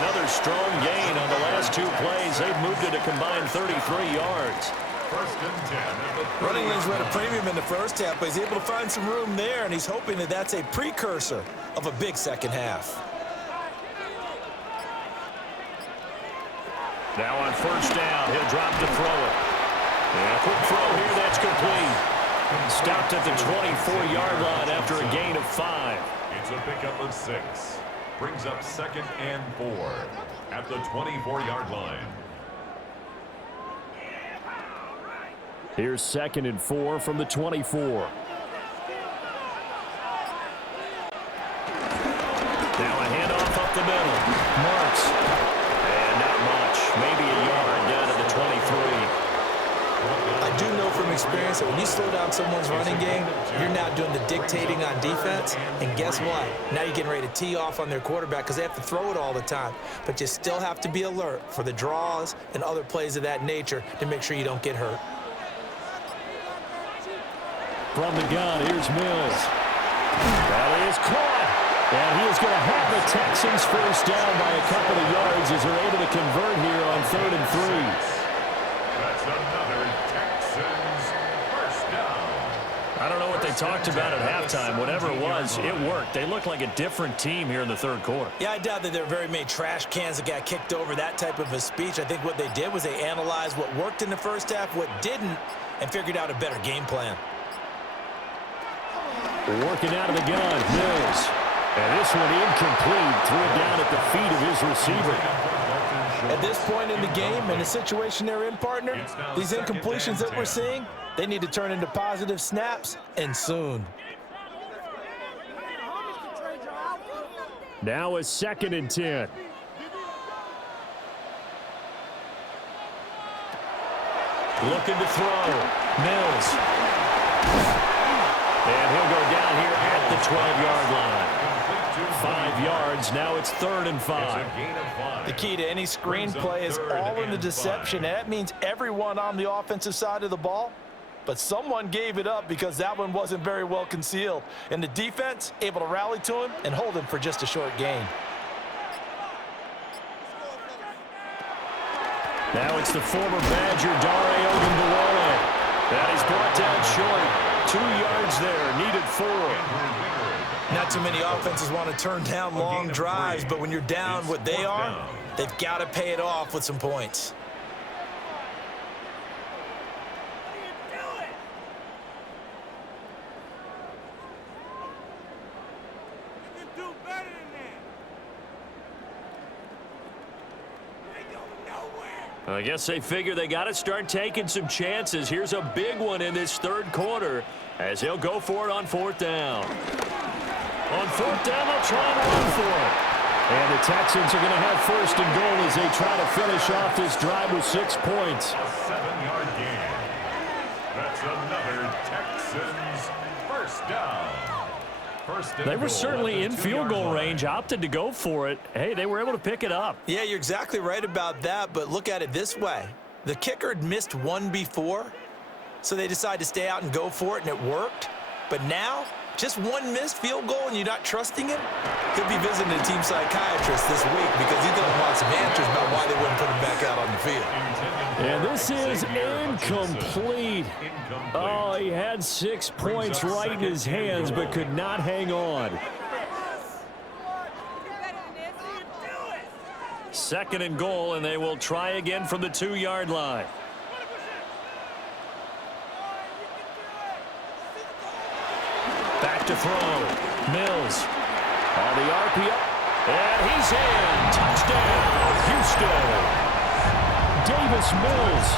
Another strong gain on the last two plays. They've moved it a combined 33 yards. First and 10. Running lanes were at a premium in the first half, but he's able to find some room there, and he's hoping that that's a precursor of a big second half. Now on first down, he'll drop to throw it. And a quick throw here, that's complete. Stopped at the 24-yard line after a gain of 5. It's a pickup of 6. Brings up 2nd and 4 at the 24-yard line. Here's 2nd and 4 from the 24. Now a handoff up the middle. Marks. And not much. Maybe a yard down to the 23. I do know from experience that when you slow down someone's running game, you're now doing the dictating on defense. And guess what? Now you're getting ready to tee off on their quarterback because they have to throw it all the time. But you still have to be alert for the draws and other plays of that nature to make sure you don't get hurt. From the gun, here's Mills. That is caught. And he is going to have the Texans first down by a couple of yards as they're able to convert here on 3rd and 3. That's another Texans first down. I don't know what they talked about at halftime. Whatever it was, it worked. They look like a different team here in the third quarter. Yeah, I doubt that there were very many trash cans that got kicked over, that type of a speech. I think what they did was they analyzed what worked in the first half, what didn't, and figured out a better game plan. Working out of the gun, Mills. And this one incomplete. Threw it down at the feet of his receiver. At this point in the game, in the situation they're in, partner, these incompletions that we're seeing, they need to turn into positive snaps, and soon. Now a 2nd and 10. Looking to throw. Mills. And he'll go down here at the 12-yard line. 5 yards. Now it's 3rd and 5. The key to any screenplay is all in the deception. And that means everyone on the offensive side of the ball, but someone gave it up because that one wasn't very well concealed. And the defense able to rally to him and hold him for just a short gain. Now it's the former Badger, Dare Ogunbowale. That is brought down short. 2 yards there, needed 4. Not too many offenses want to turn down long drives, but when you're down what they are, they've got to pay it off with some points. I guess they figure they got to start taking some chances. Here's a big one in this third quarter as he'll go for it on 4th down. On 4th down, they'll try and run for it. And the Texans are going to have 1st and goal as they try to finish off this drive with 6 points. A 7-yard gain. That's another Texans first down. They were certainly in field goal range, opted to go for it. Hey, they were able to pick it up. Yeah, you're exactly right about that, but look at it this way. The kicker had missed one before, so they decided to stay out and go for it, and it worked. But now, just one missed field goal and you're not trusting him? He'll be visiting a team psychiatrist this week because he's going to want some answers about why they wouldn't put him back out on the field. And this is incomplete. Oh, he had 6 points right in his hands but could not hang on. 2nd and goal, and they will try again from the 2-yard line. Back to throw. Mills on the RPO. And he's in. Touchdown, Houston. Davis Mills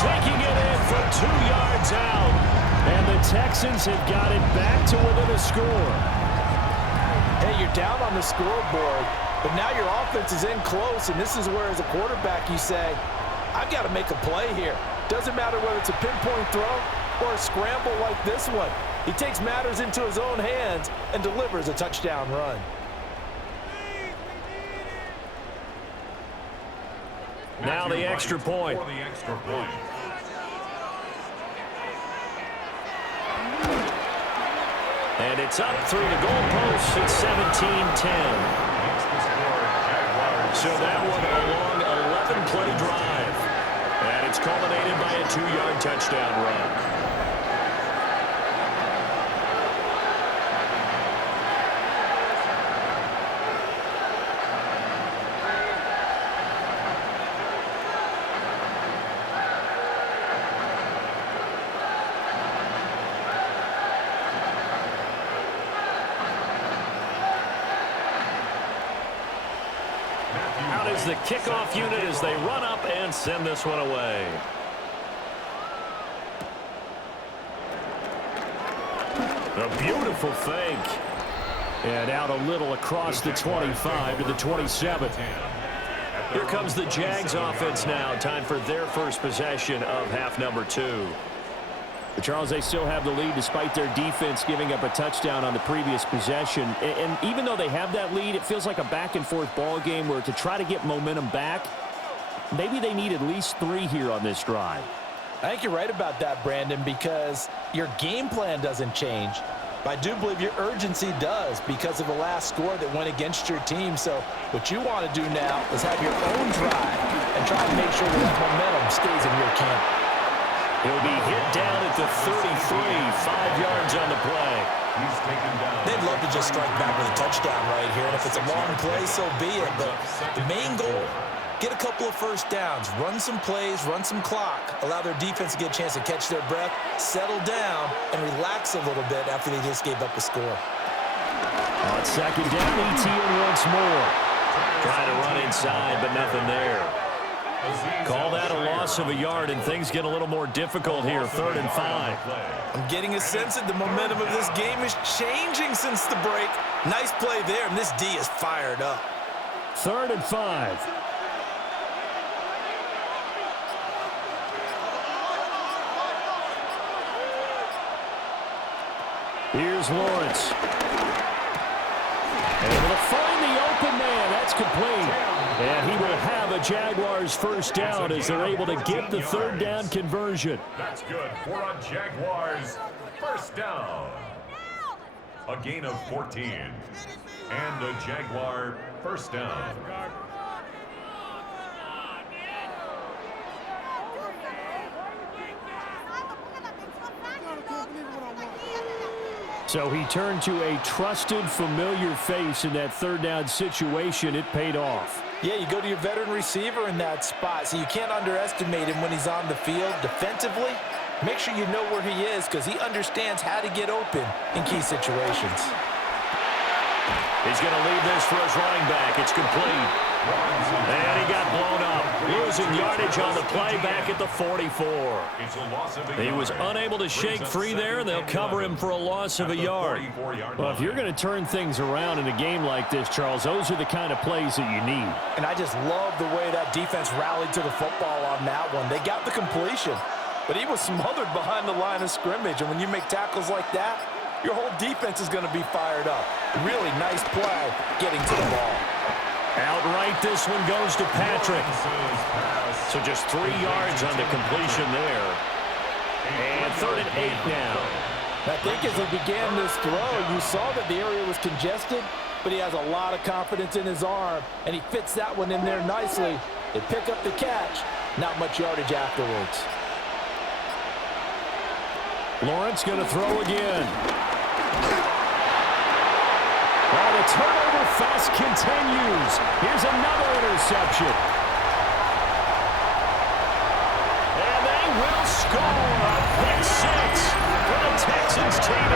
taking it in from 2 yards out. And the Texans have got it back to within a score. Hey, you're down on the scoreboard, but now your offense is in close, and this is where, as a quarterback, you say, I've got to make a play here. Doesn't matter whether it's a pinpoint throw or a scramble like this one. He takes matters into his own hands and delivers a touchdown run. Now the extra point. And it's up through the goalposts. It's 17-10. So that one a long 11-play drive. And it's culminated by a 2-yard touchdown run. Out is the kickoff unit as they run up and send this one away. A beautiful fake. And out a little across the 25 to the 27. Here comes the Jags offense now. Time for their first possession of half number 2. But Charles, they still have the lead despite their defense giving up a touchdown on the previous possession. And even though they have that lead, it feels like a back-and-forth ball game where to try to get momentum back, maybe they need at least 3 here on this drive. I think you're right about that, Brandon, because your game plan doesn't change. But I do believe your urgency does because of the last score that went against your team. So what you want to do now is have your own drive and try to make sure that momentum stays in your camp. He'll be hit down at the 33, 5 yards on the play. They'd love to just strike back with a touchdown right here, and if it's a long play, so be it. But the main goal, get a couple of first downs, run some plays, run some clock, allow their defense to get a chance to catch their breath, settle down, and relax a little bit after they just gave up a score. On second down, ETN once more. Trying to run inside, but nothing there. Call that a loss of a yard, and things get a little more difficult here, 3rd and 5. I'm getting a sense that the momentum of this game is changing since the break. Nice play there, and this D is fired up. 3rd and 5. Here's Lawrence. Able to find the open man. That's complete. And he will have a Jaguars first down as they're able to get the 3rd down conversion. That's good for a Jaguars first down. A gain of 14. And a Jaguar first down. So he turned to a trusted, familiar face in that 3rd down situation. It paid off. Yeah, you go to your veteran receiver in that spot, so you can't underestimate him when he's on the field. Defensively, make sure you know where he is because he understands how to get open in key situations. He's going to leave this for his running back. It's complete. And he got blown up. Losing yardage on the play back at the 44. He was unable to shake free there, and they'll cover him for a loss of a yard. Well, if you're going to turn things around in a game like this, Charles, those are the kind of plays that you need. And I just love the way that defense rallied to the football on that one. They got the completion, but he was smothered behind the line of scrimmage. And when you make tackles like that, your whole defense is going to be fired up. Really nice play getting to the ball. Outright, this one goes to Patrick. So just 3 yards on the completion there. And 3rd and 8 now. I think as he began this throw, you saw that the area was congested, but he has a lot of confidence in his arm, and he fits that one in there nicely. They pick up the catch. Not much yardage afterwards. Lawrence going to throw again. Well, the turnover fest continues. Here's another interception. And they will score a pick 6 for the Texans TD.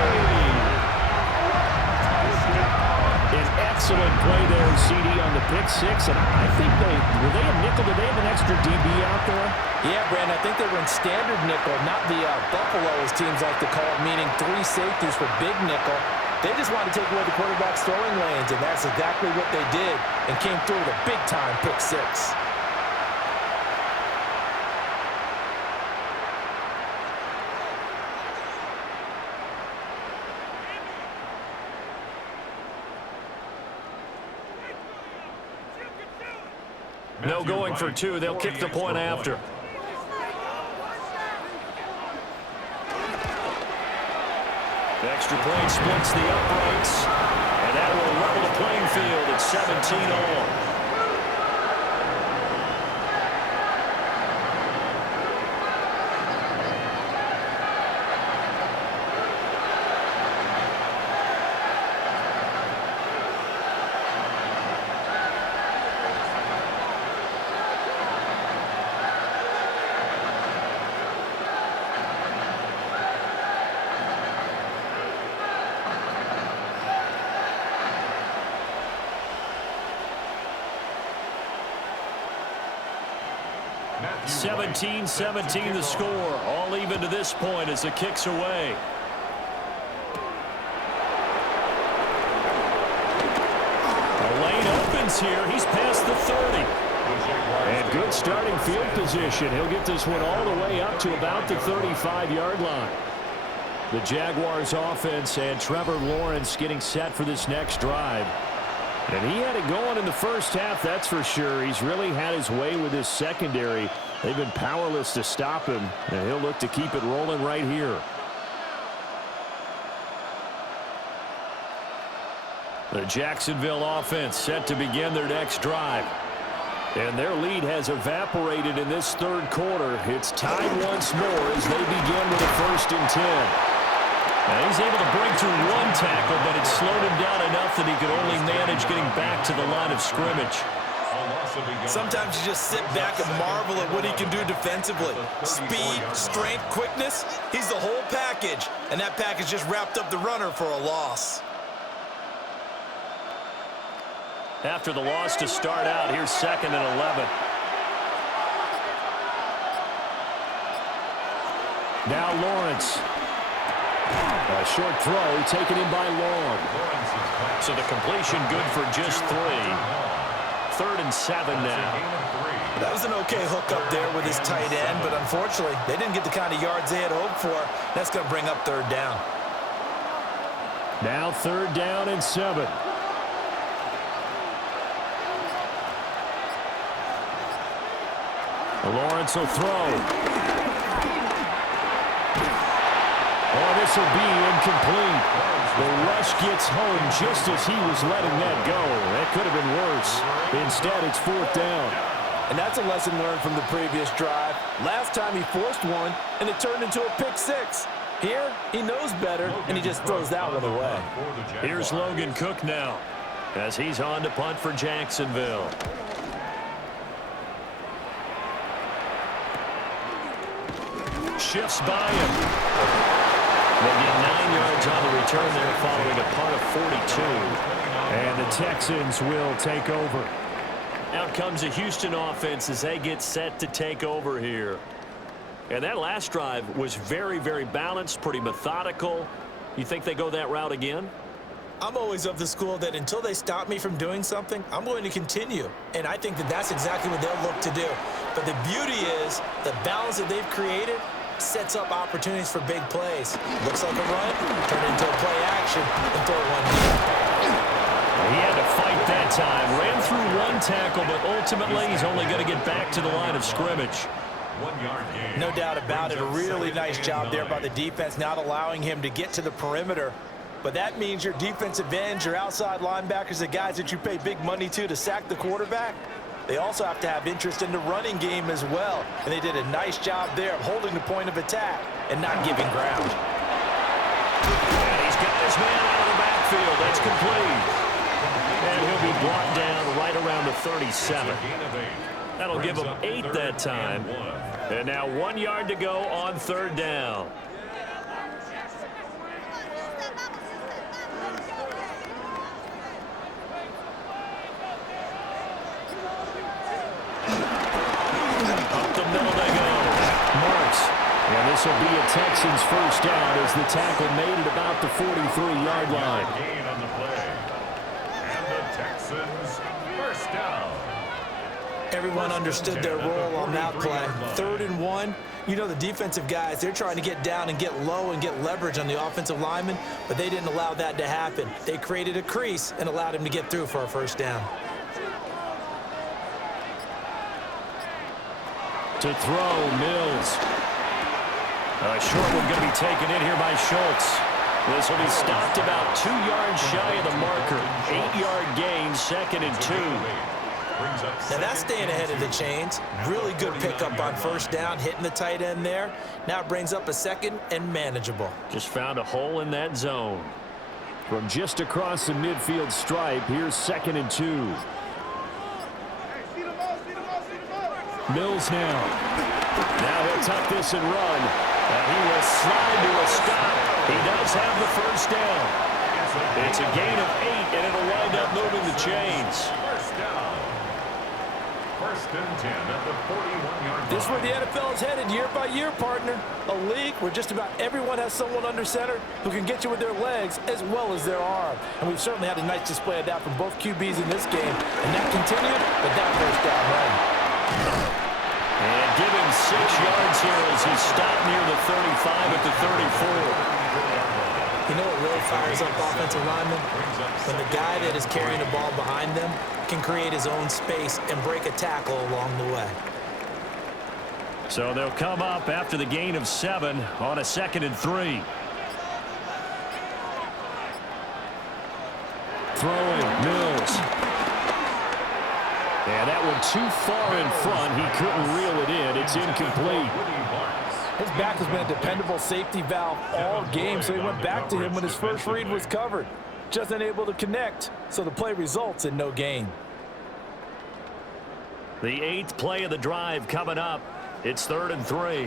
An excellent play there, CD, on the pick 6. And I think were they a nickel? Did they have an extra DB out there? Yeah, Brandon, I think they were in standard nickel, not the Buffalo, as teams like to call it, meaning 3 safeties for big nickel. They just wanted to take away the quarterback's throwing lanes, and that's exactly what they did, and came through with a big-time pick 6. No going for 2. They'll kick the point after. Extra point splits the uprights, and that will level the playing field at 17 all. Matthew 17-17 the score. All even to this point as the kick's away. The lane opens here. He's past the 30. And good starting field position. He'll get this one all the way up to about the 35-yard line. The Jaguars offense and Trevor Lawrence getting set for this next drive. And he had it going in the first half, that's for sure. He's really had his way with his secondary. They've been powerless to stop him, and he'll look to keep it rolling right here. The Jacksonville offense set to begin their next drive. And their lead has evaporated in this third quarter. It's tied once more as they begin with a 1st and 10. And he's able to break through one tackle, but it slowed him down enough that he could only manage getting back to the line of scrimmage. Sometimes you just sit back and marvel at what he can do defensively. Speed, strength, quickness, he's the whole package. And that package just wrapped up the runner for a loss. After the loss to start out, here's 2nd and 11. Now Lawrence. A short throw taken in by Long. So the completion good for just 3. 3rd and 7 now. That was an okay hook up there with his tight end, but unfortunately, they didn't get the kind of yards they had hoped for. That's going to bring up 3rd down. Now 3rd down and 7. Lawrence will throw. Oh, this will be incomplete. The rush gets home just as he was letting that go. That could have been worse. Instead, it's 4th down. And that's a lesson learned from the previous drive. Last time he forced one, and it turned into a pick 6. Here, he knows better, and he just throws that one away. Here's Logan Cook now as he's on to punt for Jacksonville. Shifts by him. They get 9 yards on the return there following a punt of 42. And the Texans will take over. Out comes the Houston offense as they get set to take over here. And that last drive was very, very balanced, pretty methodical. You think they go that route again? I'm always of the school that until they stop me from doing something, I'm going to continue. And I think that that's exactly what they'll look to do. But the beauty is the balance that they've created sets up opportunities for big plays. Looks like a run, turn into a play action, and throw one deep. He had to fight that time. Ran through one tackle, but ultimately he's only going to get back to the line of scrimmage. 1 yard gain. No doubt about it. A really nice job there by the defense, not allowing him to get to the perimeter. But that means your defensive ends, your outside linebackers, the guys that you pay big money to sack the quarterback, they also have to have interest in the running game as well. And they did a nice job there of holding the point of attack and not giving ground. And he's got his man out of the backfield. That's complete. And he'll be brought down right around the 37. That'll give him 8 that time. And now 1 yard to go on 3rd down. And this will be a Texans 1st down as the tackle made at about the 43-yard line. Gain on the play. And the Texans 1st down. Everyone understood their role on that play. 3rd and 1. You know the defensive guys, they're trying to get down and get low and get leverage on the offensive lineman, but they didn't allow that to happen. They created a crease and allowed him to get through for a 1st down. To throw, Mills. A short one going to be taken in here by Schultz. This will be stopped about 2 yards shy of the marker. 8-yard gain, 2nd and 2. Now that's staying ahead of the chains. Really good pickup on first down, hitting the tight end there. Now it brings up a 2nd and manageable. Just found a hole in that zone. From just across the midfield stripe, here's 2nd and 2. Mills now. Now he'll tuck this and run. And he will slide to a stop. He does have the first down. It's a gain of 8, and it'll wind up moving the chains. First down. 1st and 10 at the 41-yard line. This is where the NFL is headed year by year, partner. A league where just about everyone has someone under center who can get you with their legs as well as their arm. And we've certainly had a nice display of that from both QBs in this game. And that continued with that first down run. And give him 6 yards here as he stopped near the 35 at the 34. You know what really fires up offensive linemen? When the guy that is carrying the ball behind them can create his own space and break a tackle along the way. So they'll come up after the gain of 7 on a 2nd and 3. Throwing, Mills. And that one too far in front. He couldn't reel it in. It's incomplete. His back has been a dependable safety valve all game, so he went back to him when his first read was covered. Just unable to connect, so the play results in no gain. The 8th play of the drive coming up. It's 3rd and 3.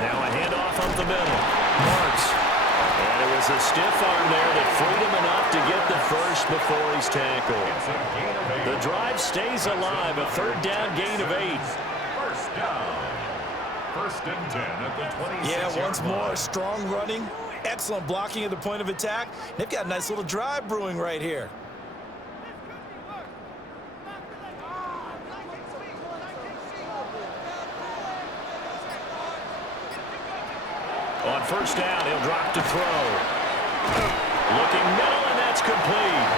Now a handoff up the middle. Marks. And it was a stiff arm there that freed him enough to get the first before he's tackled. The drive stays alive. A 3rd down gain of 8. First down. 1st and 10 at the 26. Yeah, once more, strong running, excellent blocking at the point of attack. They've got a nice little drive brewing right here. On first down, he'll drop to throw. Looking middle, and that's complete.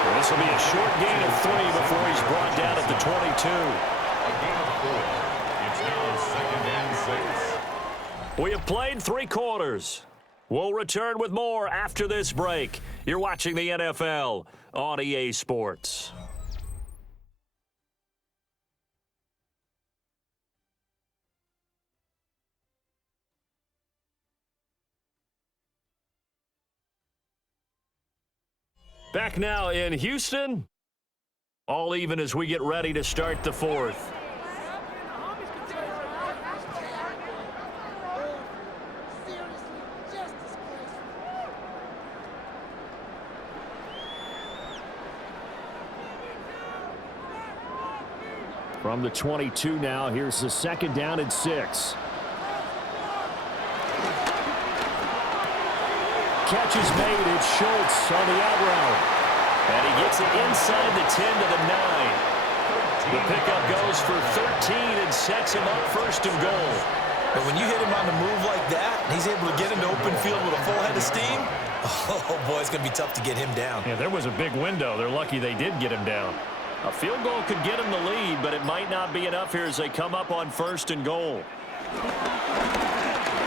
Well, this will be a short gain of 3 before he's brought down at the 22. A gain of 4. It's now 2nd and 6. We have played 3 quarters. We'll return with more after this break. You're watching the NFL on EA Sports. Back now in Houston. All even as we get ready to start the 4th. From the 22 now, here's the 2nd down and 6. Catch is made. It's Schultz on the out route. And he gets it inside the 10 to the 9. The pickup goes for 13 and sets him up 1st and goal. But when you hit him on the move like that, and he's able to get into open field with a full head of steam, oh boy, it's going to be tough to get him down. Yeah, there was a big window. They're lucky they did get him down. A field goal could get him the lead, but it might not be enough here as they come up on 1st and goal.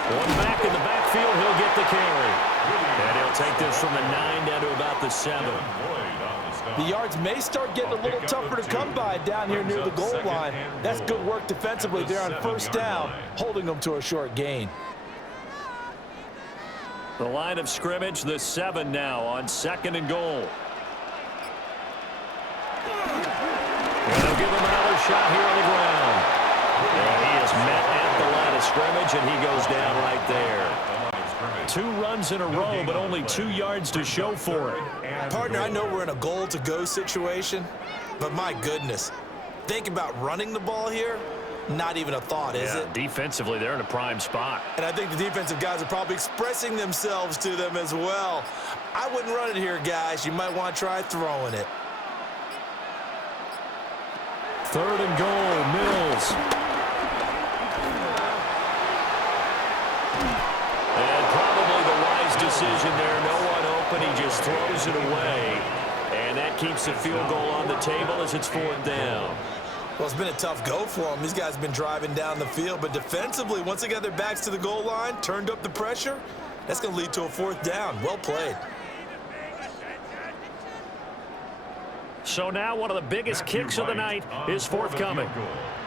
One back in the backfield, he'll get the carry. And he'll take this from the 9 down to about the 7. The yards may start getting a little tougher to come by down here near the goal line. That's good work defensively there on first down, holding them to a short gain. The line of scrimmage, the 7 now on 2nd and goal. And they'll give him another shot here on the ground. And he is met at the line of scrimmage, and he goes down right there. 2 runs in a row, but only 2 yards to show for it. Partner, I know we're in a goal-to-go situation, but my goodness, think about running the ball here. Not even a thought, is it? Defensively, they're in a prime spot. And I think the defensive guys are probably expressing themselves to them as well. I wouldn't run it here, guys. You might want to try throwing it. 3rd and goal, Mills. And probably the wise decision there. No one open. He just throws it away. And that keeps the field goal on the table as it's 4th down. Well, it's been a tough go for them. These guys have been driving down the field, but defensively, once they got their backs to the goal line, turned up the pressure, that's going to lead to a 4th down. Well played. So now one of the biggest kicks of the night is forthcoming.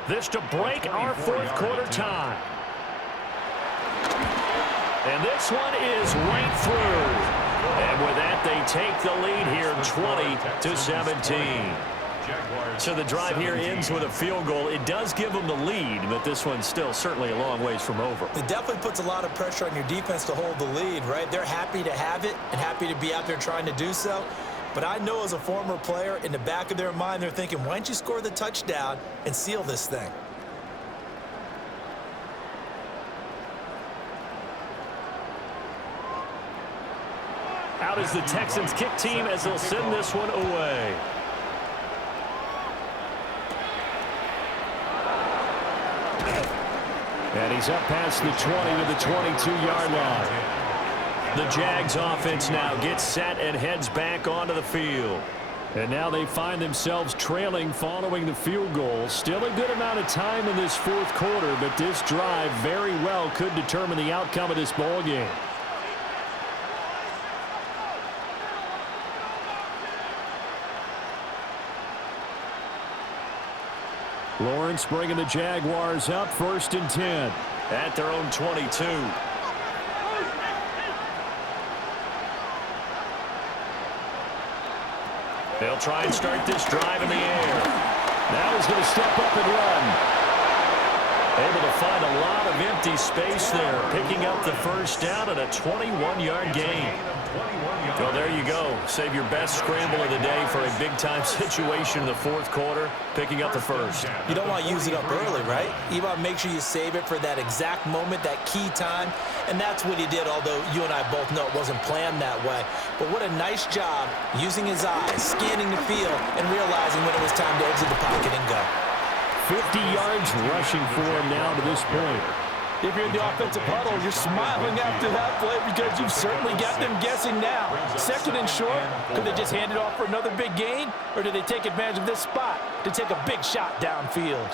This to break our 4th quarter tie. And this one is right through. And with that, they take the lead here 20-17. So the drive here ends with a field goal. It does give them the lead, but this one's still certainly a long ways from over. It definitely puts a lot of pressure on your defense to hold the lead, right? They're happy to have it and happy to be out there trying to do so. But I know as a former player, in the back of their mind, they're thinking, why don't you score the touchdown and seal this thing? Out is the Texans kick team as they'll send this one away. And he's up past the 20 to the 22-yard line. The Jags offense now gets set and heads back onto the field. And now they find themselves trailing following the field goal. Still a good amount of time in this 4th quarter, but this drive very well could determine the outcome of this ball game. Lawrence bringing the Jaguars up 1st and 10 at their own 22. They'll try and start this drive in the air. Now he's going to step up and run. Able to find a lot of empty space there, picking up the 1st down and a 21-yard gain. Well, there you go. Save your best scramble of the day for a big-time situation in the 4th quarter, picking up the 1st. You don't want to use it up early, right? You want to make sure you save it for that exact moment, that key time, and that's what he did, although you and I both know it wasn't planned that way. But what a nice job using his eyes, scanning the field, and realizing when it was time to exit the pocket and go. 50 yards rushing for him now to this point. If you're in the offensive huddle, you're smiling after that play because you've certainly got them guessing now. 2nd and short, could they just hand it off for another big gain? Or did they take advantage of this spot to take a big shot downfield?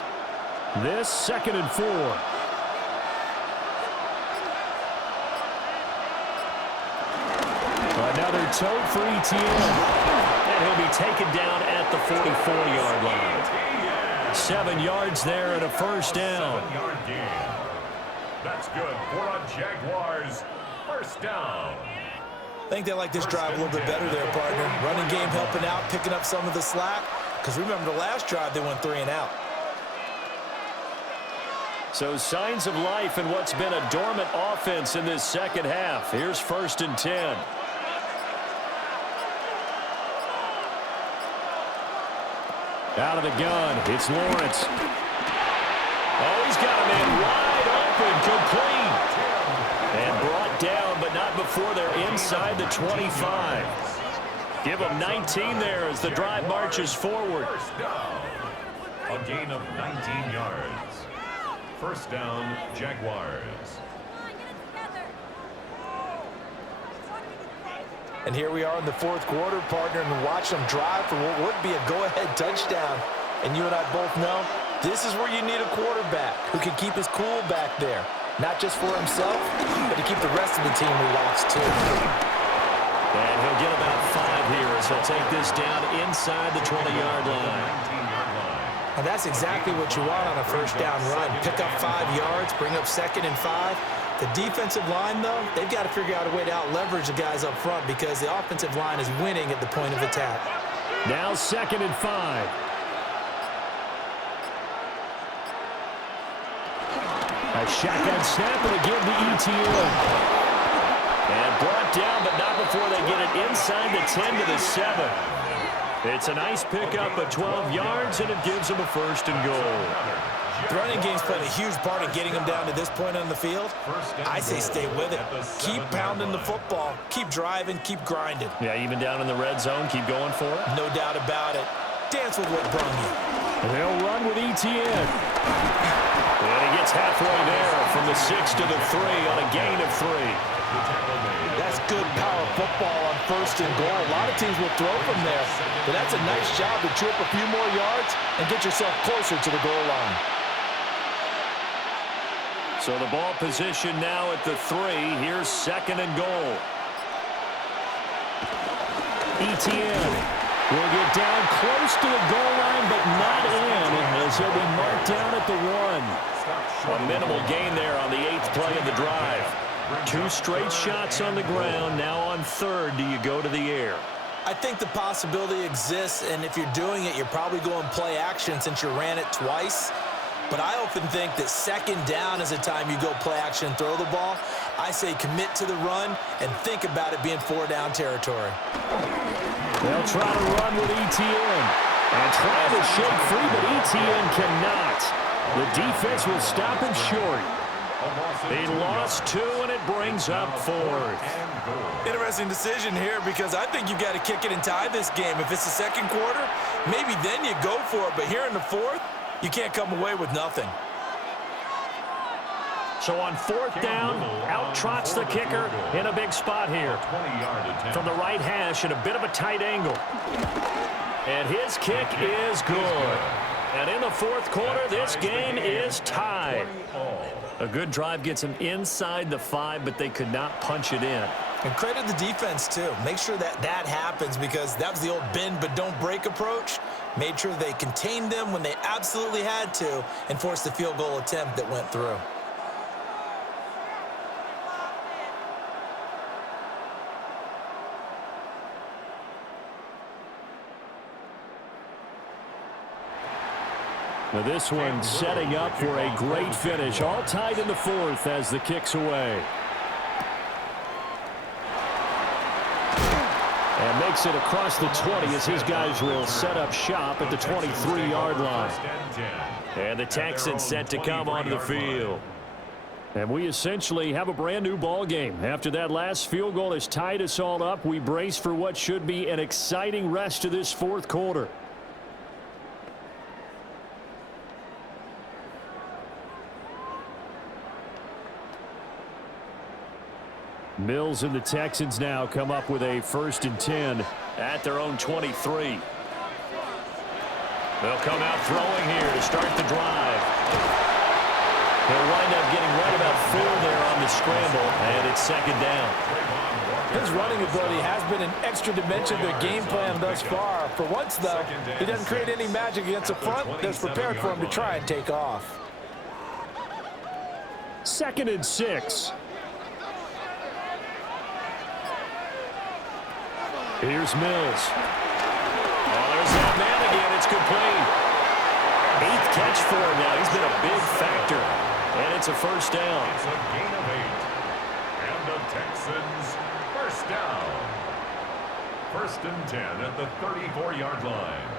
This 2nd and 4. Another tote for ETN. And he'll be taken down at the 44-yard line. 7 yards there and a 1st down. 7-yard gain. That's good for a Jaguars 1st down. I think they like this drive a little bit better there, partner. Running game helping out, picking up some of the slack. Because remember the last drive, they went 3 and out. So signs of life in what's been a dormant offense in this 2nd half. Here's 1st and 10. Out of the gun, it's Lawrence. Oh, he's got a man wide open, complete. And brought down, but not before they're inside the 25. Give them 19 there as the drive marches forward. 1st down. A gain of 19 yards. 1st down, Jaguars. And here we are in the 4th quarter, partner, and watch them drive for what would be a go-ahead touchdown. And you and I both know this is where you need a quarterback who can keep his cool back there. Not just for himself, but to keep the rest of the team relaxed too. And he'll get about 5 here as he'll take this down inside the 20-yard line. And that's exactly what you want on a 1st down run. Pick up 5 yards, bring up 2nd and 5. The defensive line, though, they've got to figure out a way to out-leverage the guys up front because the offensive line is winning at the point of attack. Now 2nd and 5. A shotgun snap and again to ETN. And brought down, but not before they get it inside the 10 to the 7. It's a nice pickup of 12 yards, and it gives them a 1st and goal. The running game's played a huge part in getting them down to this point on the field. I say stay with it. Keep pounding the football. Keep driving. Keep grinding. Yeah, even down in the red zone, keep going for it. No doubt about it. Dance with what brung you. They'll run with ETN. And he gets halfway there from the 6 to the 3 on a gain of 3. That's good power football on 1st and goal. A lot of teams will throw from there, but that's a nice job to chew up a few more yards and get yourself closer to the goal line. So the ball position now at the 3. Here's 2nd and goal. Etienne will get down close to the goal line, but not in, as he'll be marked down at the 1. A minimal gain there on the 8th play of the drive. 2 straight shots on the ground. Now on 3rd, do you go to the air? I think the possibility exists, and if you're doing it, you're probably going play action since you ran it twice. But I often think that 2nd down is a time you go play action and throw the ball. I say commit to the run and think about it being 4-down territory. They'll try to run with Etienne. And try to shake free, but Etienne cannot. The defense will stop him short. They lost 2, and it brings up 4th. Interesting decision here because I think you've got to kick it and tie this game. If it's the 2nd quarter, maybe then you go for it. But here in the 4th, you can't come away with nothing. So on 4th down, out trots the kicker in a big spot here. From the right hash at a bit of a tight angle. And his kick is good. And in the 4th quarter, this game is tied. A good drive gets him inside the 5, but they could not punch it in. And credit the defense, too. Make sure that that happens because that was the old bend but don't break approach. Made sure they contained them when they absolutely had to and forced the field goal attempt that went through. Now this one setting up for a great finish. All tied in the 4th as the kick's away. And makes it across the 20 as his guys will set up shop at the 23-yard line. And the Texans set to come onto the field. And we essentially have a brand new ball game. After that last field goal has tied us all up, we brace for what should be an exciting rest to this 4th quarter. Mills and the Texans now come up with a 1st and 10 at their own 23. They'll come out throwing here to start the drive. He'll wind up getting right about 4 there on the scramble, and it's 2nd down. His running ability has been an extra dimension to their game plan thus far. For once, though, he doesn't create any magic against the front that's prepared for him to try and take off. 2nd and 6. Here's Mills. Oh, there's that man again. It's complete. 8th catch for him now. He's been a big factor. And it's a 1st down. It's a gain of 8. And the Texans 1st down. 1st and 10 at the 34-yard line.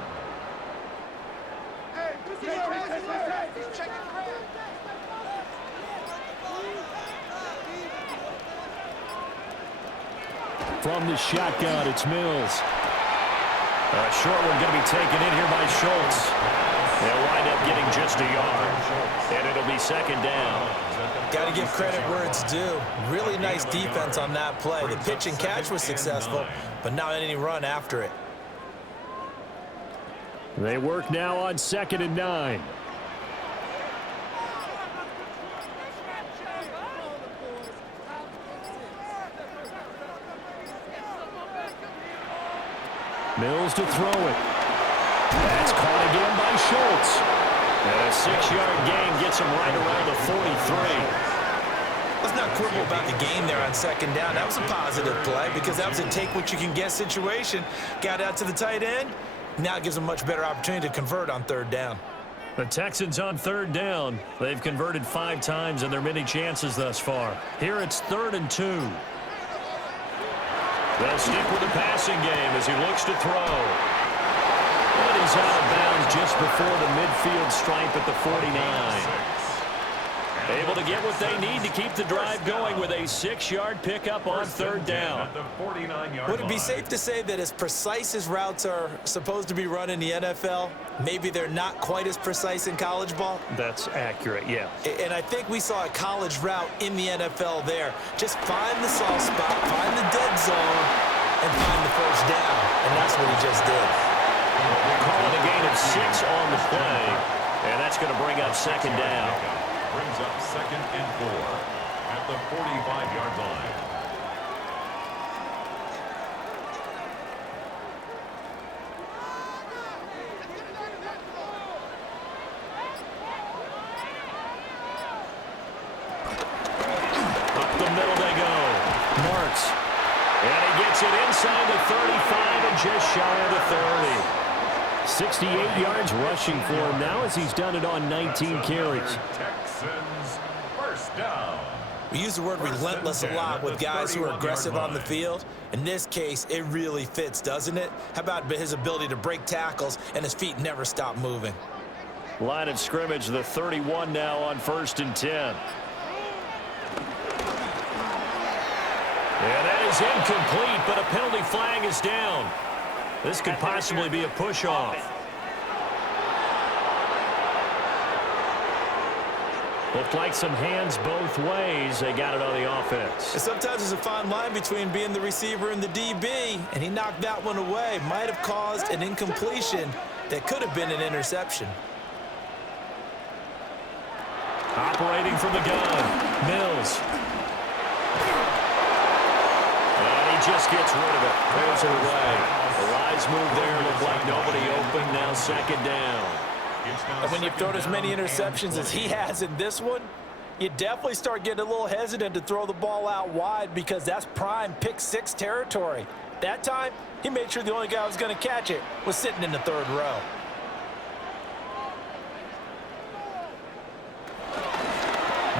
From the shotgun, it's Mills. A short one going to be taken in here by Schultz. They'll wind up getting just a yard. And it'll be 2nd down. Got to give credit where it's due. Really nice defense on that play. The pitch and catch was successful, but not any run after it. They work now on 2nd and 9. Mills to throw it. That's caught again by Schultz. And a 6-yard gain gets him right around the 43. Let's not quibble about the gain there on 2nd down. That was a positive play because that was a take-what-you-can-get situation. Got out to the tight end. Now it gives them a much better opportunity to convert on 3rd down. The Texans on 3rd down. They've converted 5 times in their many chances thus far. Here it's 3rd and 2. They'll stick with the passing game as he looks to throw. And he's out of bounds just before the midfield stripe at the 49. Able to get what they need to keep the drive going with a 6-yard pickup on third down. Would it be safe to say that as precise as routes are supposed to be run in the NFL, maybe they're not quite as precise in college ball? That's accurate, yeah. And I think we saw a college route in the NFL there. Just find the soft spot, find the dead zone, and find the first down. And that's what he just did. Calling a gain of 6 on the play, and that's going to bring up second down. Brings up 2nd and 4 at the 45-yard line. Up the middle they go. Marks. And he gets it inside the 35 and just shy of the 30. 68 yards rushing for him now as he's done it on 19 carries. Texans first down. We use the word relentless a lot with guys who are aggressive on the field. In this case, it really fits, doesn't it? How about his ability to break tackles and his feet never stop moving? Line of scrimmage, the 31 now on 1st and 10. And that is incomplete, but a penalty flag is down. This could possibly be a push-off. Looked like some hands both ways. They got it on the offense. And sometimes there's a fine line between being the receiver and the DB, and he knocked that one away. Might have caused an incompletion that could have been an interception. Operating from the gun, Mills. And he just gets rid of it. Throws it away. The rise move there. Looked like nobody open. Now second down. And when you've thrown as many interceptions as he has in this one, you definitely start getting a little hesitant to throw the ball out wide because that's prime pick 6 territory. That time, he made sure the only guy who was going to catch it was sitting in the 3rd row.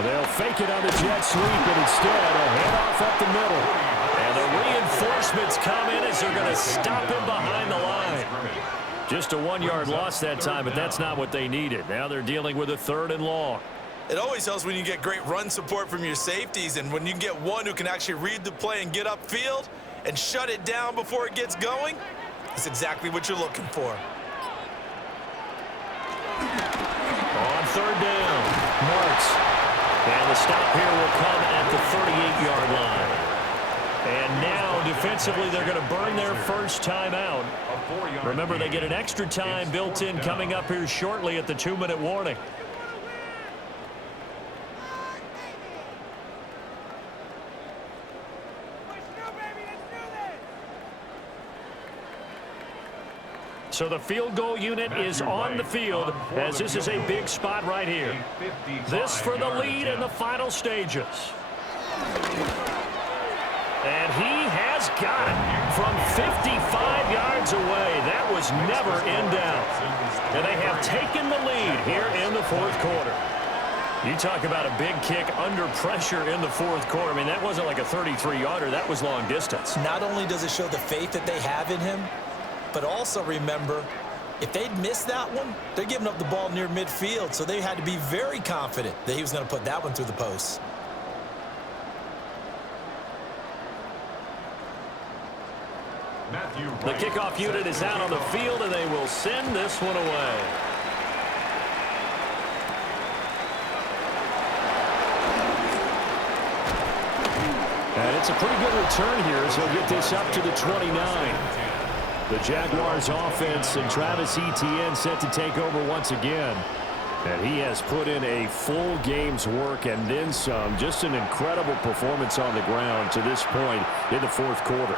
They'll fake it on the jet sweep, and instead a handoff up the middle. And the reinforcements come in as they're going to stop him behind the line. Just a 1-yard loss that time, but that's not what they needed. Now they're dealing with a 3rd and long. It always helps when you get great run support from your safeties, and when you get one who can actually read the play and get upfield and shut it down before it gets going, that's exactly what you're looking for. On 3rd down, Marks. And the stop here will come at the 38-yard line. And now, defensively, they're going to burn their first timeout. Remember, they get an extra time built in coming up here shortly at the 2-minute warning. So the field goal unit is on the field as this is a big spot right here. This for the lead in the final stages. And he has got it from 55 yards away. That was never in doubt. And they have taken the lead here in the 4th quarter. You talk about a big kick under pressure in the 4th quarter. I mean, that wasn't like a 33-yarder. That was long distance. Not only does it show the faith that they have in him, but also remember, if they'd missed that one, they're giving up the ball near midfield, so they had to be very confident that he was going to put that one through the post. The kickoff unit is out on the field, and they will send this one away. And it's a pretty good return here as he'll get this up to the 29. The Jaguars offense and Travis Etienne set to take over once again. And he has put in a full game's work and then some. Just an incredible performance on the ground to this point in the 4th quarter.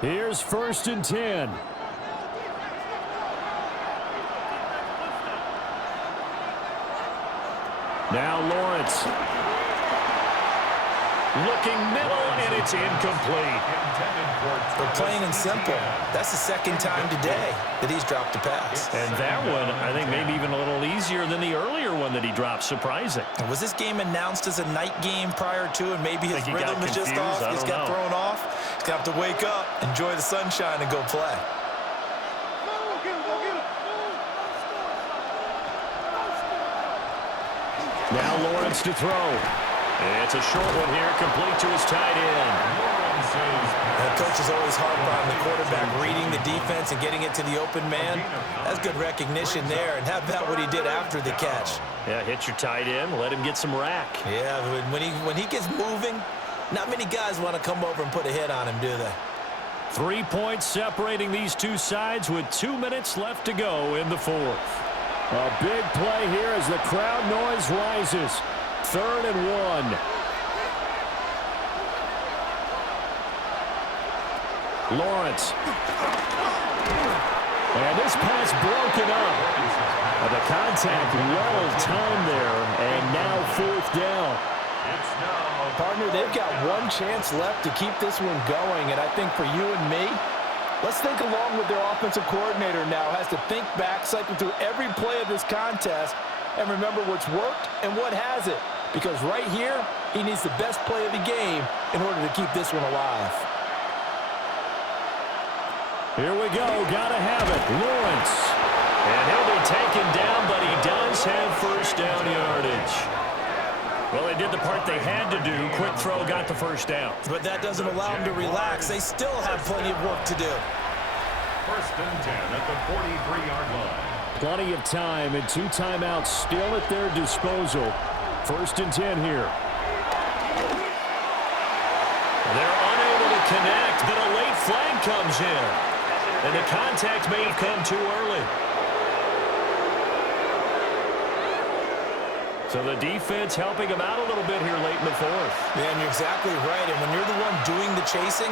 Here's 1st and 10. Now Lawrence. Looking middle, and it's incomplete. They're plain and simple. That's the 2nd time today that he's dropped a pass. And that one, I think, maybe even a little easier than the earlier one one that he dropped. Surprising. Was this game announced as a night game prior to, and maybe his rhythm is just off? He just got thrown off. He's going to have to wake up, enjoy the sunshine, and go play. Now Lawrence to throw. It's a short one here, complete to his tight end. The coach is always hard on the quarterback reading the defense and getting it to the open man. That's good recognition there, and how about what he did after the catch? Yeah, hit your tight end, let him get some rack. Yeah, when he gets moving, not many guys want to come over and put a hit on him, do they? 3 points separating these two sides with 2 minutes left to go in the fourth. A big play here as the crowd noise rises. 3rd and 1. Lawrence. And this pass broken up. The contact well timed there, and now 4th down. Partner, they've got one chance left to keep this one going, and I think for you and me, let's think along with their offensive coordinator now. Has to think back, cycle through every play of this contest, and remember what's worked and what hasn't. Because right here, he needs the best play of the game in order to keep this one alive. Here we go. Gotta have it. Lawrence. And he'll be taken down, but he does have first down yardage. Well, they did the part they had to do. Quick throw got the first down. But that doesn't allow them to relax. They still have plenty of work to do. 1st and 10 at the 43-yard line. Plenty of time and 2 timeouts still at their disposal. 1st and 10 here. They're unable to connect, but a late flag comes in. And the contact may have come too early. So the defense helping him out a little bit here late in the fourth. Man, you're exactly right. And when you're the one doing the chasing,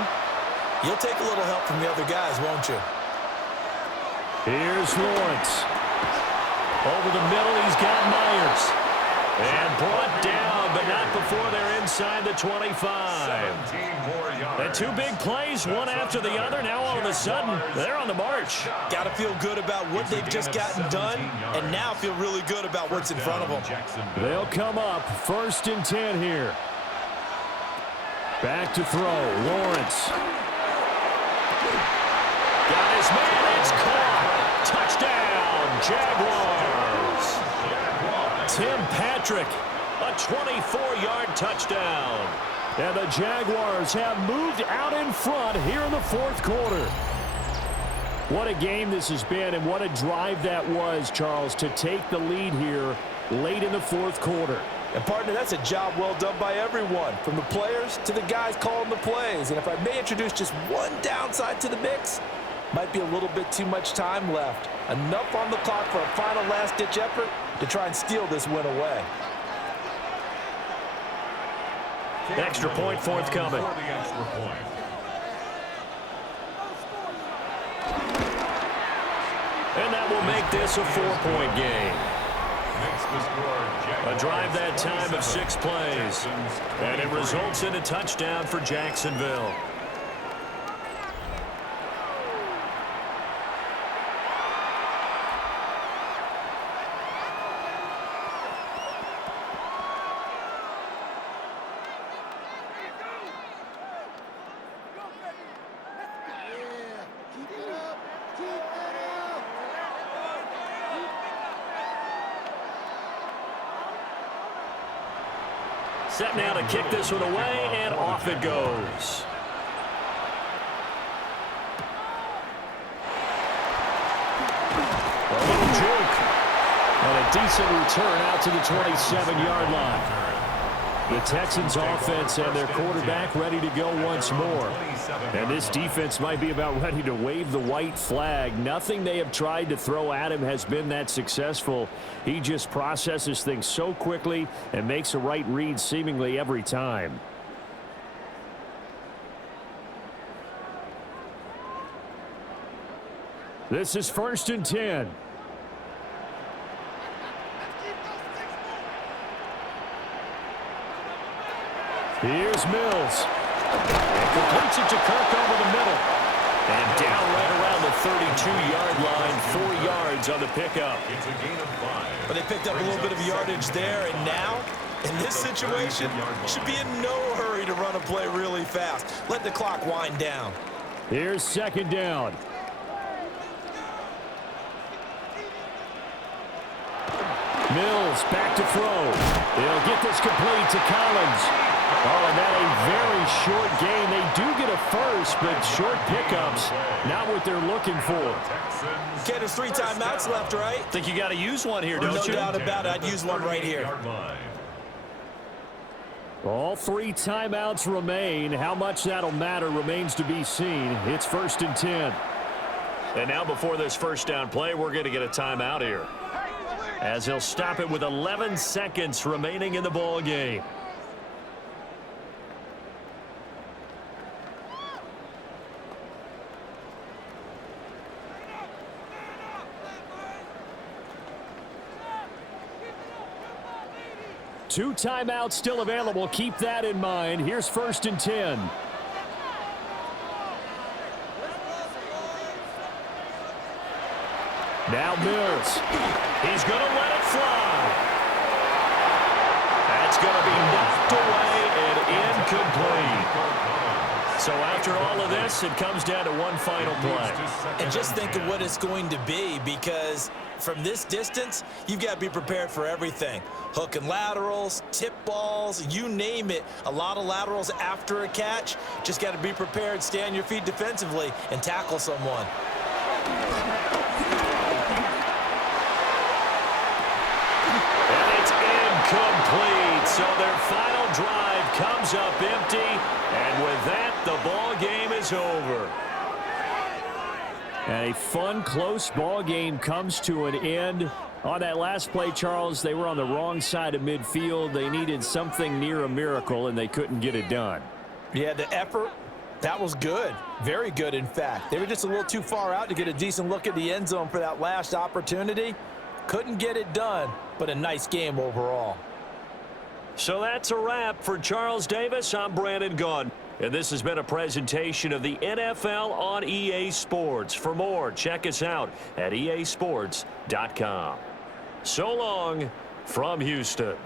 you'll take a little help from the other guys, won't you? Here's Lawrence. Over the middle, he's got Myers. And brought down, but not before they're inside the 25. 17 more yards. And 2 big plays, one after the other. Now all of a sudden, they're on the march. Got to feel good about what they've just gotten done, and now feel really good about what's in front of them. They'll come up 1st and 10 here. Back to throw. Lawrence. Got his man. It's caught. Touchdown, Jaguars. Tim Patrick, a 24-yard touchdown. And the Jaguars have moved out in front here in the 4th quarter. What a game this has been, and what a drive that was, Charles, to take the lead here late in the 4th quarter. And, partner, that's a job well done by everyone, from the players to the guys calling the plays. And if I may introduce just one downside to the mix, might be a little bit too much time left. Enough on the clock for a final last-ditch effort to try and steal this win away. Extra point forthcoming. For the extra point. And that will make this a 4-point game. Makes the score A drive that time of 6 plays. And it results in a touchdown for Jacksonville. Set now to kick this one away, and off it goes. A little juke. And a decent return out to the 27-yard line. The Texans offense and their quarterback ready to go once more. And this defense might be about ready to wave the white flag. Nothing they have tried to throw at him has been that successful. He just processes things so quickly and makes a right read seemingly every time. This is 1st and 10. Here's Mills. And completes it to Kirk over the middle. And down right around the 32-yard line, 4 yards on the pickup. It's a gain of 5. But they picked up a little bit of yardage there, and now, in this situation, should be in no hurry to run a play really fast. Let the clock wind down. Here's second down. Mills back to throw. They'll get this complete to Collins. Oh, and that a very short gain. They do get a first, but short pickups, not what they're looking for. Okay, there's 3 timeouts left, right? Think you got to use one here, don't you? No doubt about it. I'd use one right here. All 3 timeouts remain. How much that'll matter remains to be seen. It's 1st and 10. And now before this first down play, we're going to get a timeout here, as he'll stop it with 11 seconds remaining in the ball game. Two timeouts still available. Keep that in mind. Here's 1st and 10. Now Mills. He's going to let it fly. That's going to be knocked away and incomplete. So after all of this, it comes down to one final play. And just think of what it's going to be, because from this distance, you've got to be prepared for everything. Hook and laterals, tip balls, you name it. A lot of laterals after a catch. Just got to be prepared, stay on your feet defensively, and tackle someone. And it's incomplete. So their final drive comes up empty. And with that, the ball game is over. And a fun, close ball game comes to an end. On that last play, Charles, they were on the wrong side of midfield. They needed something near a miracle, and they couldn't get it done. Yeah, the effort, that was good. Very good, in fact. They were just a little too far out to get a decent look at the end zone for that last opportunity. Couldn't get it done, but a nice game overall. So that's a wrap for Charles Davis. I'm Brandon Gaudin. And this has been a presentation of the NFL on EA Sports. For more, check us out at easports.com. So long from Houston.